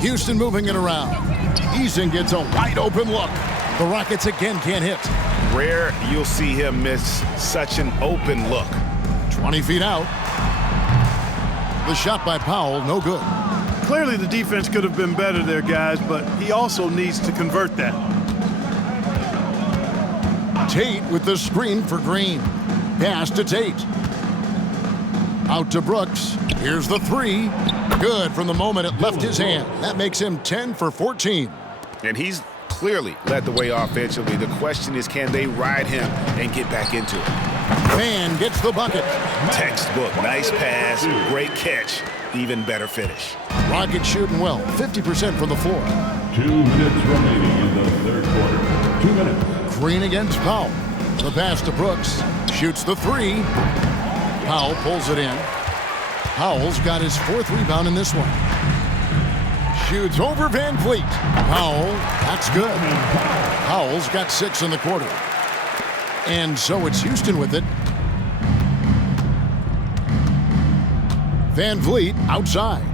Houston moving it around. Eason gets a wide open look. The Rockets again can't hit. Rare you'll see him miss such an open look. 20 feet out. The shot by Powell, no good. Clearly the defense could have been better there, guys, but he also needs to convert that. Tate with the screen for Green. Pass to Tate. Out to Brooks. Here's the three. Good from the moment it left his hand. That makes him 10 for 14. And he's clearly led the way offensively. The question is, can they ride him and get back into it? Van gets the bucket. Textbook. Nice pass. Great catch. Even better finish. Rockets shooting well. 50% from the floor. 2 minutes remaining in the third quarter. 2 minutes. Green against Powell. The pass to Brooks. Shoots the three. Powell pulls it in. Powell's got his 4th rebound in this one. Shoots over Van Vliet. Powell, that's good. Powell's got 6 in the quarter. And so it's Houston with it. Van Vliet outside.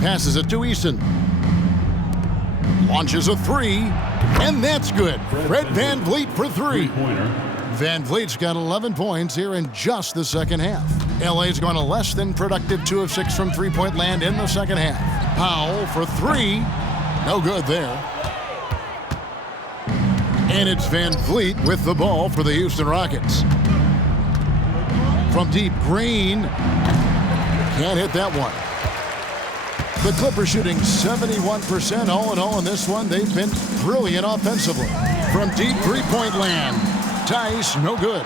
Passes it to Easton. Launches a three. And that's good. Fred Van Vliet for 3. Van Vliet's got 11 points here in just the second half. LA's gone a less than productive 2 of 6 from three-point land in the second half. Powell for 3. No good there. And it's Van Vliet with the ball for the Houston Rockets. From deep, Green. Can't hit that one. The Clippers shooting 71% all in all in this one. They've been brilliant offensively. From deep three-point land. Tice, no good.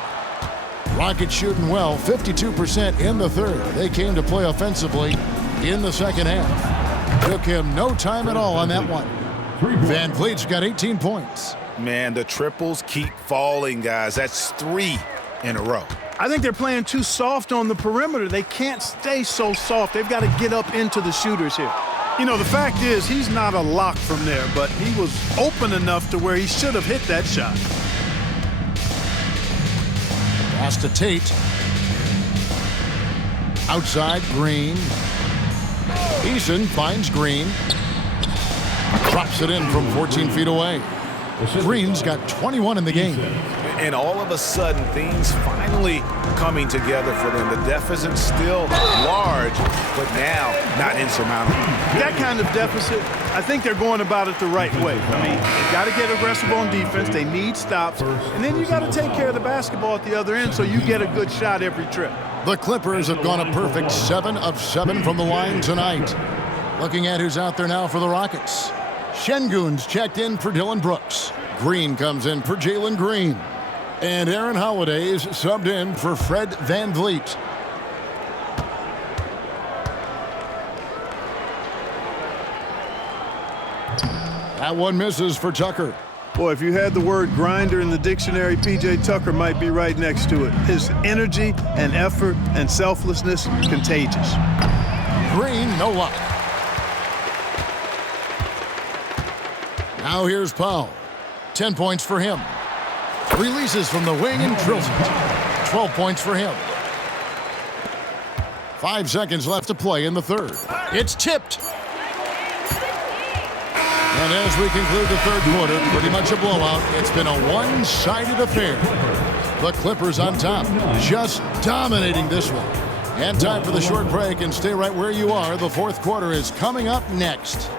Rockets shooting well, 52% in the third. They came to play offensively in the second half. Took him no time at all on that one. Van Vliet's got 18 points. Man, the triples keep falling, guys. That's 3 in a row. I think they're playing too soft on the perimeter. They can't stay so soft. They've got to get up into the shooters here. You know, the fact is he's not a lock from there, but he was open enough to where he should have hit that shot. Pass to Tate. Outside, Green. Eason finds Green. Drops it in from 14 feet away. Green's got 21 in the game. And all of a sudden, things finally coming together for them. The deficit's still large, but now not insurmountable. That kind of deficit, I think they're going about it the right way. I mean, they got to get aggressive on defense. They need stops. And then you got to take care of the basketball at the other end so you get a good shot every trip. The Clippers have gone a perfect 7 of 7 from the line tonight. Looking at who's out there now for the Rockets. Şengün's checked in for Dillon Brooks. Green comes in for Jalen Green. And Aaron Holiday's subbed in for Fred Van Vliet. That one misses for Tucker. Boy, if you had the word grinder in the dictionary, P.J. Tucker might be right next to it. His energy and effort and selflessness, contagious. Green, no luck. Now here's Powell. 10 points for him. Releases from the wing and drills it. 12 points for him. 5 seconds left to play in the third. It's tipped. And as we conclude the third quarter, pretty much a blowout. It's been a one-sided affair. The Clippers on top, just dominating this one. And time for the short break, and stay right where you are. The fourth quarter is coming up next.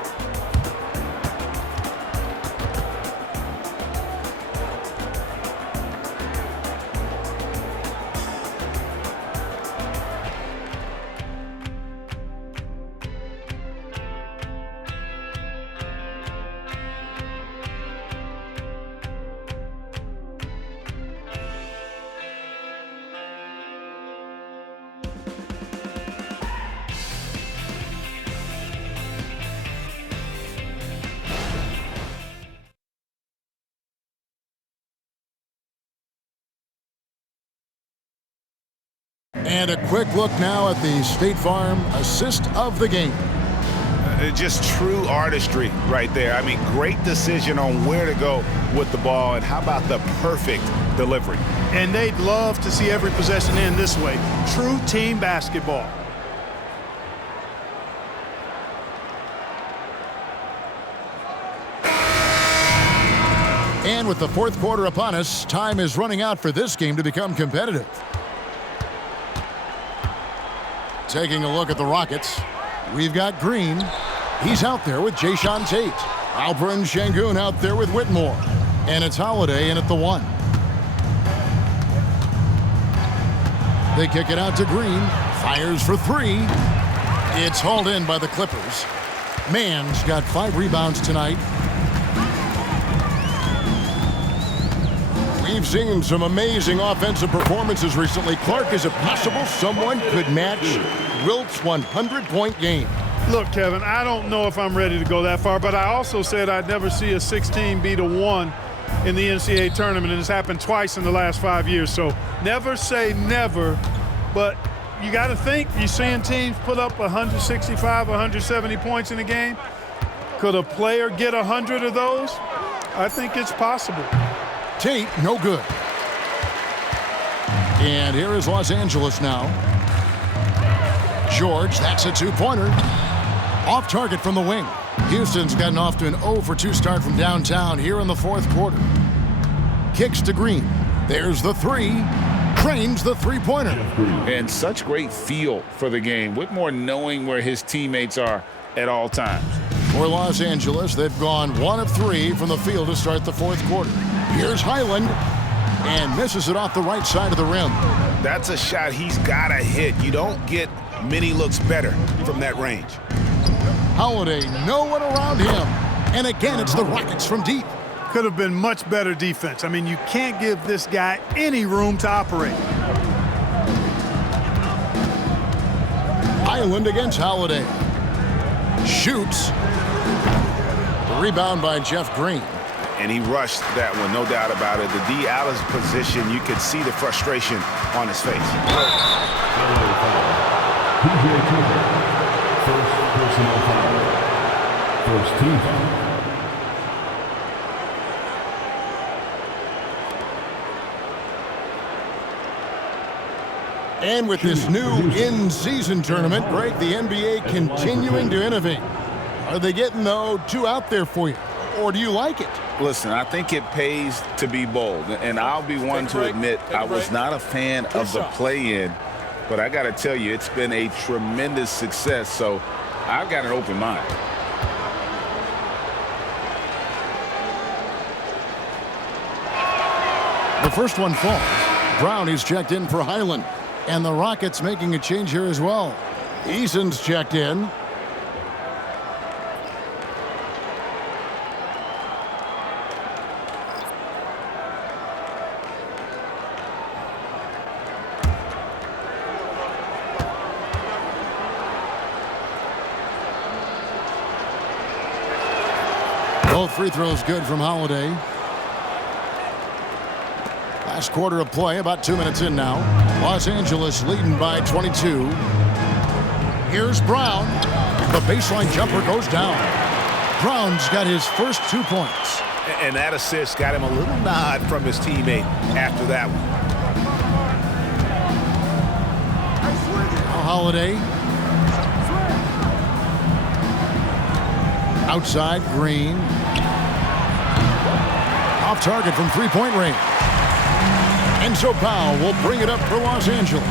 And a quick look now at the State Farm assist of the game. Just true artistry right there. I mean, great decision on where to go with the ball, and how about the perfect delivery? And they'd love to see every possession end this way. True team basketball. And with the fourth quarter upon us, time is running out for this game to become competitive. Taking a look at the Rockets, we've got Green. He's out there with Jayshawn Tate. Alperen Şengün out there with Whitmore. And it's Holiday in at the 1. They kick it out to Green. Fires for three. It's hauled in by the Clippers. Mann's got 5 rebounds tonight. We've seen some amazing offensive performances recently. Clark, is it possible someone could match Wilt's 100-point game? Look, Kevin, I don't know if I'm ready to go that far, but I also said I'd never see a 16 beat a 1 in the NCAA tournament, and it's happened twice in the last 5 years. So never say never, but you got to think, you're seeing teams put up 165, 170 points in a game. Could a player get 100 of those? I think it's possible. Tate, no good. And here is Los Angeles now. George, that's a 2-pointer. Off target from the wing. Houston's gotten off to an 0-for-2 start from downtown here in the 4th quarter. Kicks to Green. There's the 3. Trains the 3-pointer. And such great feel for the game. Whitmore knowing where his teammates are at all times. For Los Angeles, they've gone 1 of 3 from the field to start the 4th quarter. Here's Highland, and misses it off the right side of the rim. That's a shot he's got to hit. You don't get many looks better from that range. Holiday, no one around him. And again, it's the Rockets from deep. Could have been much better defense. I mean, you can't give this guy any room to operate. Highland against Holiday. Shoots. The rebound by Jeff Green. And he rushed that one, no doubt about it. The D out of position, you could see the frustration on his face. First personal foul. First team foul. And with this new in-season tournament, Greg, the NBA continuing to innovate. Are they getting, though, too out there for you? Or do you like it? Listen, I think it pays to be bold. And I'll be one to admit I was not a fan of the play-in. But I got to tell you, it's been a tremendous success. So I've got an open mind. The first one falls. Brown is checked in for Highland. And the Rockets making a change here as well. Eason's checked in. Both free throws good from Holiday. Last quarter of play, about 2 minutes in now. Los Angeles leading by 22. Here's Brown. The baseline jumper goes down. Brown's got his first 2 points. And that assist got him a little nod from his teammate after that one. Now Holiday. Outside, Green. Off target from 3-point range. And so Powell will bring it up for Los Angeles.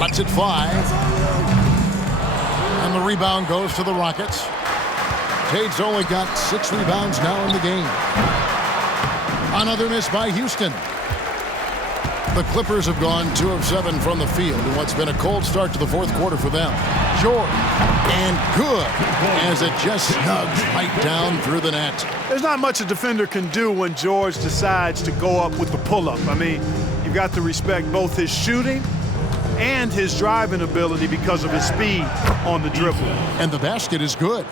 Lets it fly. And the rebound goes to the Rockets. Tate's only got 6 rebounds now in the game. Another miss by Houston. The Clippers have gone 2 of 7 from the field in what's been a cold start to the 4th quarter for them. George, and good, as it just snugs right down through the net. There's not much a defender can do when George decides to go up with the pull-up. I mean, you've got to respect both his shooting and his driving ability because of his speed on the dribble. And the basket is good.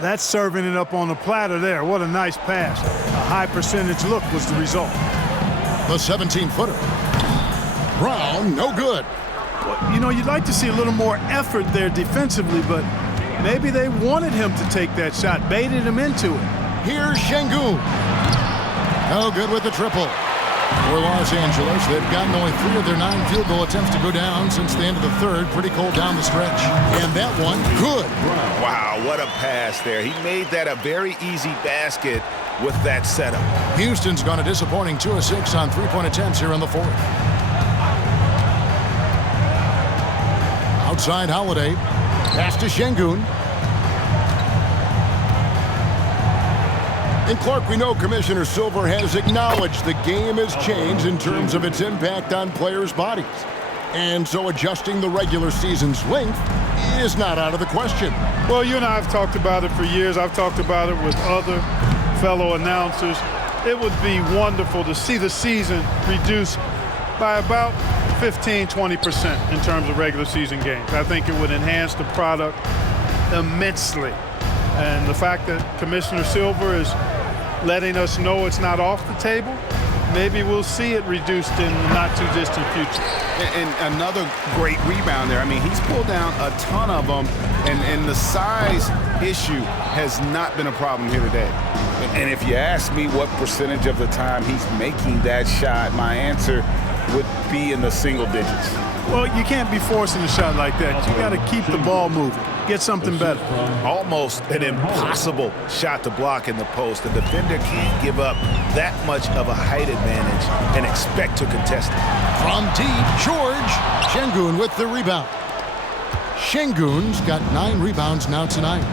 That's serving it up on the platter there. What a nice pass. A high percentage look was the result. The 17-footer. Brown, no good. Well, you know, you'd like to see a little more effort there defensively, but maybe they wanted him to take that shot, baited him into it. Here's Şengün. No good with the triple. For Los Angeles, they've gotten only 3 of their 9 field goal attempts to go down since the end of the 3rd. Pretty cold down the stretch. And that one, good. Wow, what a pass there. He made that a very easy basket with that setup. Houston's gone a disappointing 2 of 6 on 3-point attempts here in the 4th. Outside Holiday. Pass to Şengün. And Clark, we know Commissioner Silver has acknowledged the game has changed in terms of its impact on players' bodies. And so adjusting the regular season's length is not out of the question. Well, you and I have talked about it for years. I've talked about it with other fellow announcers. It would be wonderful to see the season reduced by about 15-20% in terms of regular season games. I think it would enhance the product immensely. And the fact that Commissioner Silver is letting us know it's not off the table, maybe we'll see it reduced in the not-too-distant future. And another great rebound there. I mean, he's pulled down a ton of them, and the size issue has not been a problem here today. And if you ask me what percentage of the time he's making that shot, my answer would be in the single digits. Well, you can't be forcing a shot like that. You got to keep the ball moving. Get something better. Almost an impossible shot to block in the post. The defender can't give up that much of a height advantage and expect to contest it. From deep, George Şengün with the rebound. Şengün's got 9 rebounds now tonight.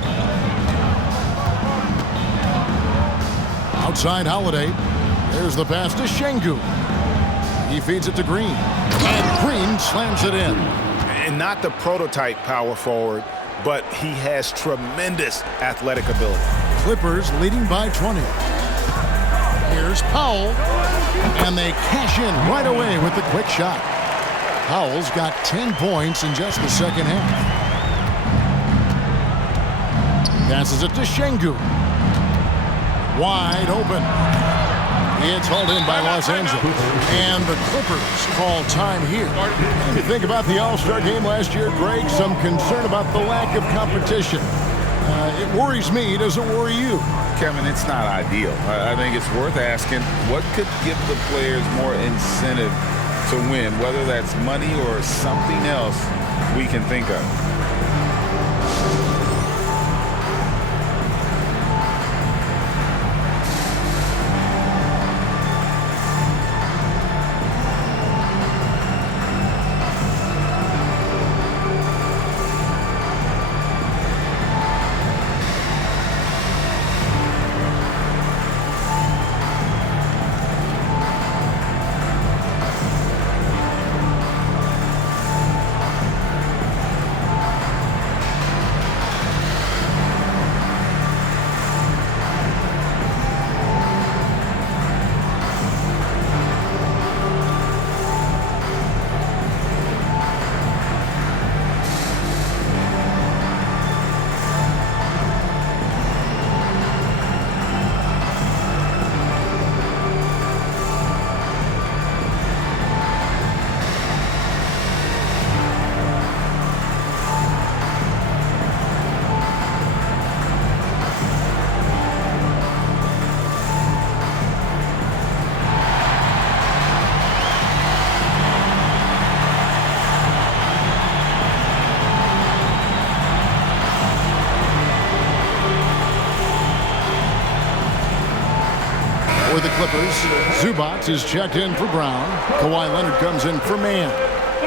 Outside Holiday. There's the pass to Şengün. He feeds it to Green. And Green slams it in. And not the prototype power forward, but he has tremendous athletic ability. Clippers leading by 20. Here's Powell. And they cash in right away with the quick shot. Powell's got 10 points in just the second half. Passes it to Şengün. Wide open. It's hauled in by Los Angeles. And the Clippers call time here. When you think about the All-Star game last year, Greg, some concern about the lack of competition. It worries me. Does it worry you? Kevin, it's not ideal. I think it's worth asking what could give the players more incentive to win, whether that's money or something else we can think of. For the Clippers, Zubac is checked in for Brown. Kawhi Leonard comes in for Mann.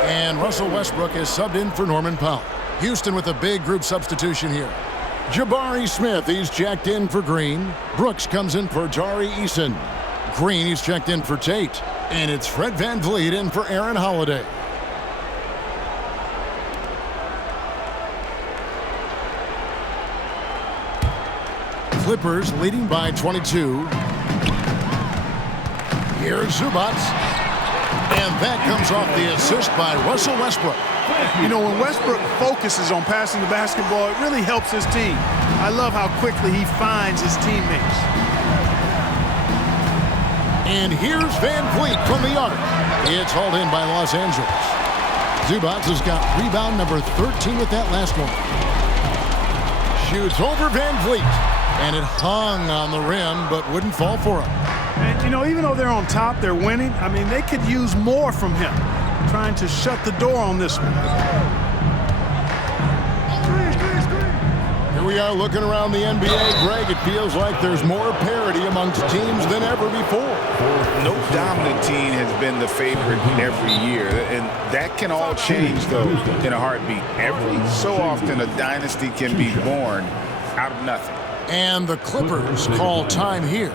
And Russell Westbrook is subbed in for Norman Powell. Houston with a big group substitution here. Jabari Smith, he's checked in for Green. Brooks comes in for Tari Eason. Green, he's checked in for Tate. And it's Fred VanVleet in for Aaron Holiday. Clippers leading by 22. Here's Zubac. And that comes off the assist by Russell Westbrook. You know, when Westbrook focuses on passing the basketball, it really helps his team. I love how quickly he finds his teammates. And here's VanVleet from the arc. It's hauled in by Los Angeles. Zubac has got rebound number 13 with that last one. Shoots over VanVleet. And it hung on the rim, but wouldn't fall for him. And, you know, even though they're on top, they're winning. I mean, they could use more from him. Trying to shut the door on this one. Here we are looking around the NBA. Greg, it feels like there's more parity amongst teams than ever before. No dominant team has been the favorite every year, and that can all change, though, in a heartbeat. Every so often, a dynasty can be born out of nothing. And the Clippers call time here.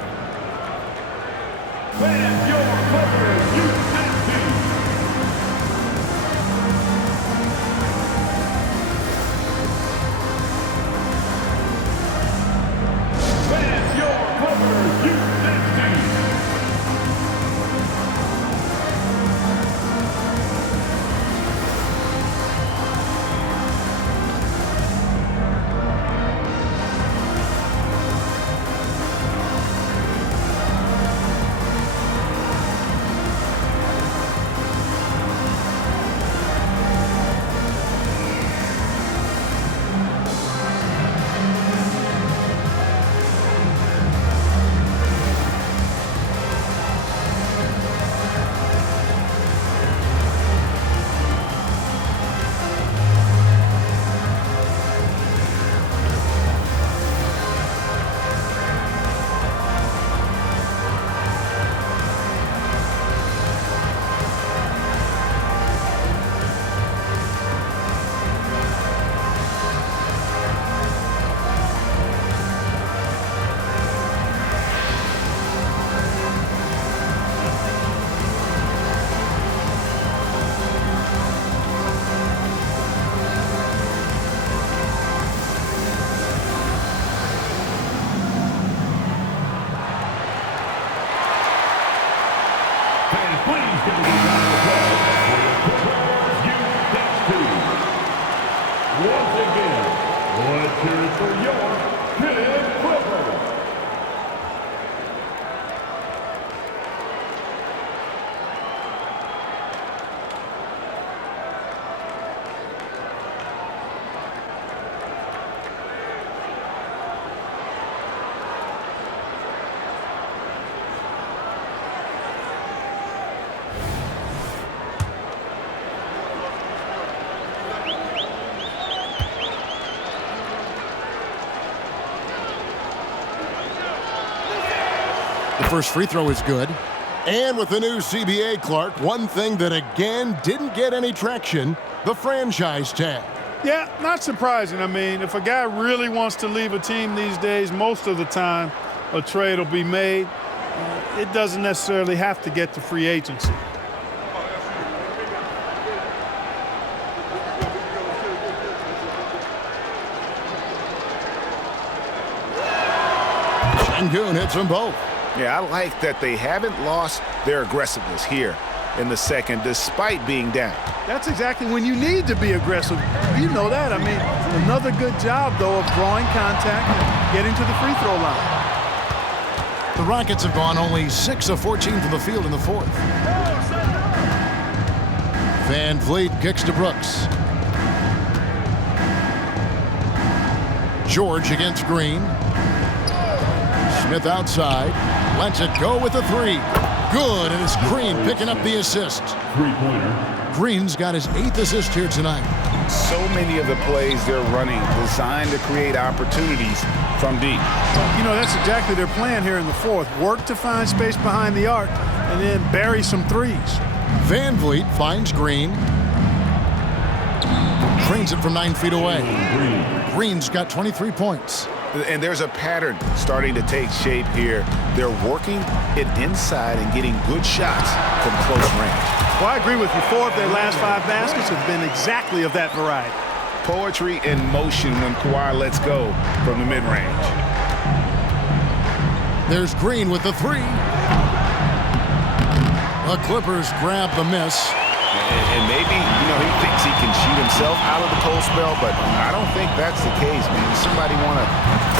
Fans, your Clippers, you The first free throw is good. And with the new CBA, Clark, one thing that again didn't get any traction, the franchise tag. Yeah, not surprising. I mean, if a guy really wants to leave a team these days, most of the time a trade will be made. It doesn't necessarily have to get to free agency. Şengün hits them both. Yeah, I like that they haven't lost their aggressiveness here in the second, despite being down. That's exactly when you need to be aggressive. You know that. I mean, another good job, though, of drawing contact and getting to the free throw line. The Rockets have gone only 6 of 14 from the field in the fourth. Van Vliet kicks to Brooks. George against Green. Smith outside. Lets it go with the three. Good, and it's Green picking up the assist. Three-pointer. Green's got his 8th assist here tonight. So many of the plays they're running designed to create opportunities from deep. You know, that's exactly their plan here in the fourth. Work to find space behind the arc and then bury some threes. Van Vliet finds Green. Drains it from 9 feet away. Green's got 23 points. And there's a pattern starting to take shape here. They're working it inside and getting good shots from close range. Well, I agree with you. 4 of their last 5 baskets have been exactly of that variety. Poetry in motion when Kawhi lets go from the mid-range. There's Green with the three. The Clippers grab the miss. And maybe, you know, he thinks he can shoot himself out of the cold spell, but I don't think that's the case. Maybe somebody want to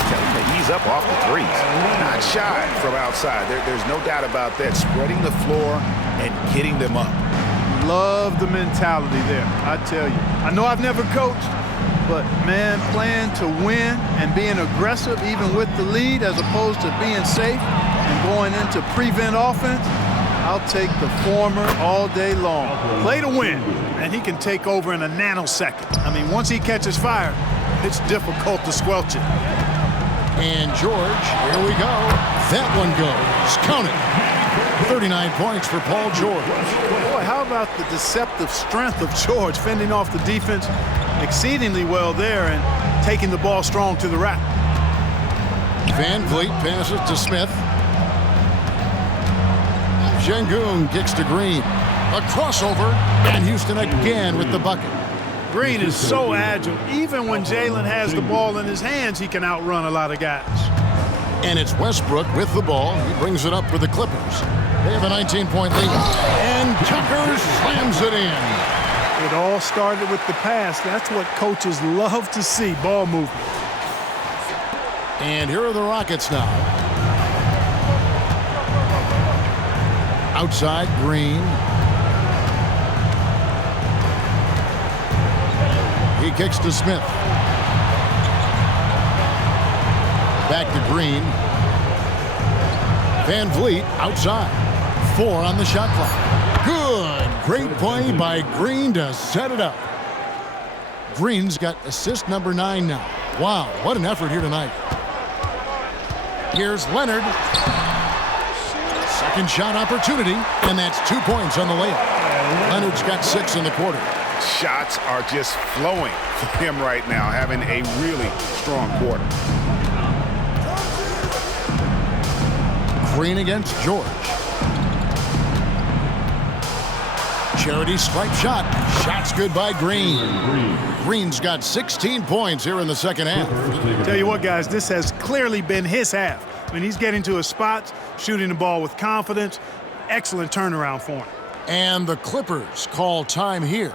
tell him to ease up off the threes. Not shy from outside. There's no doubt about that. Spreading the floor and getting them up. Love the mentality there, I tell you. I know I've never coached, but, man, playing to win and being aggressive even with the lead as opposed to being safe and going into prevent offense, I'll take the former all day long. Play to win, and he can take over in a nanosecond. I mean, once he catches fire, it's difficult to squelch it. And George, here we go. That one goes. Count it. 39 points for Paul George. Boy, how about the deceptive strength of George fending off the defense exceedingly well there and taking the ball strong to the rack. Van Vliet passes to Smith. Şengün kicks to Green. A crossover, and Houston again with the bucket. Green is so agile. Even when Jalen has the ball in his hands, he can outrun a lot of guys. And it's Westbrook with the ball. He brings it up for the Clippers. They have a 19-point lead. And Tucker slams it in. It all started with the pass. That's what coaches love to see, ball movement. And here are the Rockets now. Outside, Green. He kicks to Smith. Back to Green. Van Vliet outside. 4 on the shot clock. Good. Great play by Green to set it up. Green's got assist number 9 now. Wow, what an effort here tonight. Here's Leonard. Second shot opportunity, and that's 2 points on the layup. Leonard's got 6 in the quarter. Shots are just flowing for him right now, having a really strong quarter. Green against George. Charity stripe shot. Shot's good by Green. Green's got 16 points here in the second half. Tell you what, guys, this has clearly been his half. I mean, he's getting to his spots, shooting the ball with confidence. Excellent turnaround for him. And the Clippers call time here.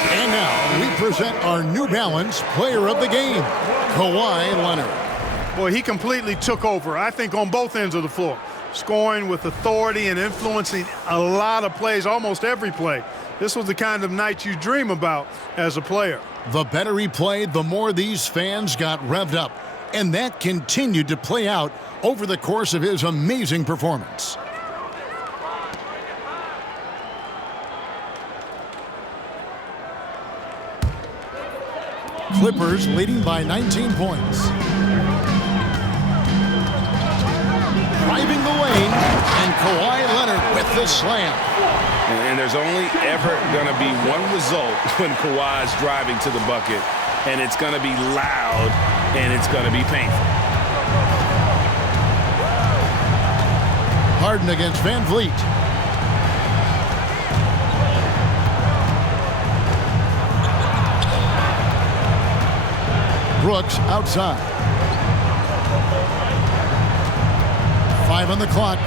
And now we present our New Balance Player of the Game, Kawhi Leonard. Boy, he completely took over, I think, on both ends of the floor. Scoring with authority and influencing a lot of plays, almost every play. This was the kind of night you dream about as a player. The better he played, the more these fans got revved up. And that continued to play out over the course of his amazing performance. Clippers leading by 19 points. Driving the lane, and Kawhi Leonard with the slam. And there's only ever going to be one result when Kawhi's driving to the bucket, and it's going to be loud, and it's going to be painful. Harden against Van Vliet. Brooks outside. 5 on the clock.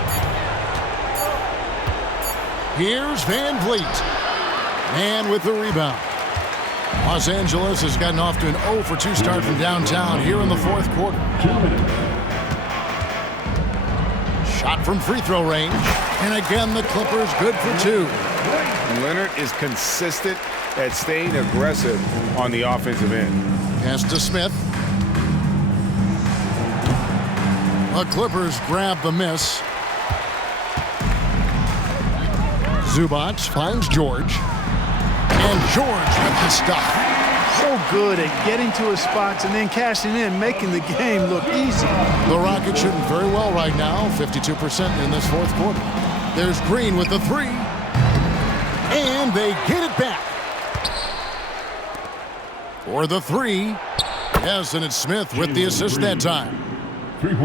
Here's Van Vliet. And with the rebound. Los Angeles has gotten off to an 0-for-2 start from downtown here in the fourth quarter. Shot from free throw range. And again, the Clippers good for 2. Leonard is consistent at staying aggressive on the offensive end. Pass to Smith. The Clippers grab the miss. Zubac finds George. And George with the stop. so good at getting to his spots and then cashing in, making the game look easy. The Rockets shooting very well right now, 52% in this fourth quarter. There's Green with the three. And they get it back. For the three. Yes, and it's Smith with the assist that time.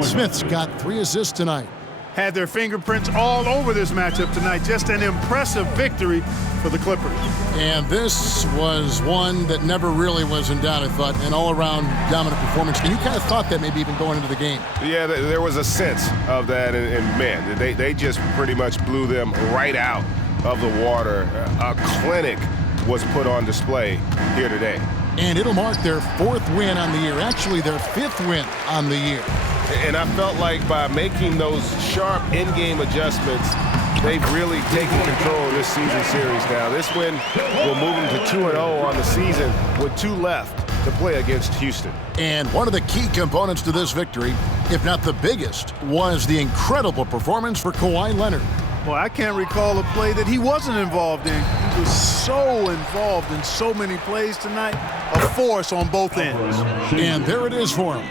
Smith's got 3 assists tonight. Had their fingerprints all over this matchup tonight. Just an impressive victory for the Clippers. And this was one that never really was in doubt, I thought, an all-around dominant performance. And you kind of thought that maybe even going into the game. Yeah, there was a sense of that, and man, they just pretty much blew them right out of the water. A clinic was put on display here today. And it'll mark their 4th win on the year, actually their 5th win on the year. And I felt like by making those sharp in-game adjustments, they've really taken control of this season series now. This win will move them to 2-0 on the season with 2 left to play against Houston. And one of the key components to this victory, if not the biggest, was the incredible performance for Kawhi Leonard. Well, I can't recall a play that he wasn't involved in. He was so involved in so many plays tonight, a force on both ends. And there it is for him.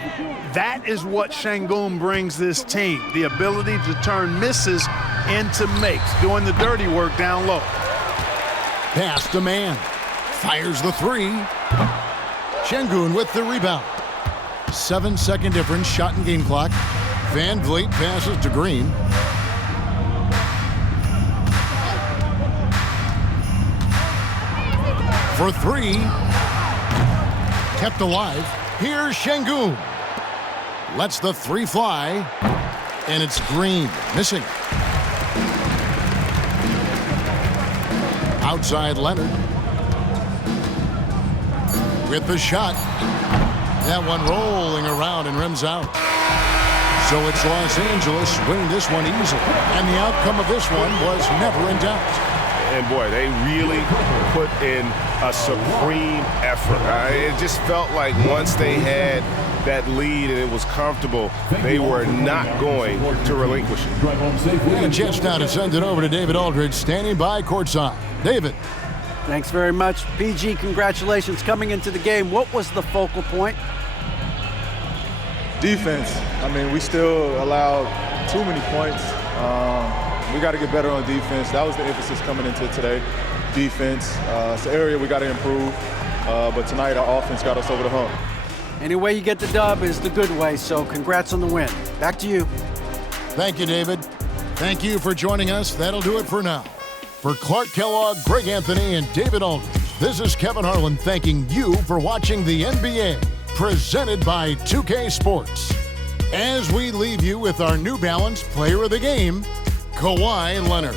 That is what Şengün brings this team, the ability to turn misses into makes, doing the dirty work down low. Pass to man. Fires the three. Şengün with the rebound. 7-second difference, shot and game clock. Van Vliet passes to Green. For three. Kept alive. Here's Şengün. Lets the three fly. And it's Green. Missing. Outside Leonard. With the shot. That one rolling around and rims out. So it's Los Angeles winning this one easily. And the outcome of this one was never in doubt. And boy, they really put in a supreme effort. It just felt like once they had that lead and it was comfortable, they were not going to relinquish it. And just now to send it over to David Aldridge, standing by courtside. David. Thanks very much. PG, congratulations coming into the game. What was the focal point? Defense. I mean, we still allowed too many points. We got to get better on defense. That was the emphasis coming into today. Defense. It's an area we got to improve. But tonight, our offense got us over the hump. Any way you get the dub is the good way, so congrats on the win. Back to you. Thank you, David. Thank you for joining us. That'll do it for now. For Clark Kellogg, Greg Anthony, and David Aldridge, this is Kevin Harlan thanking you for watching the NBA, presented by 2K Sports. As we leave you with our New Balance Player of the Game, Kawhi Leonard.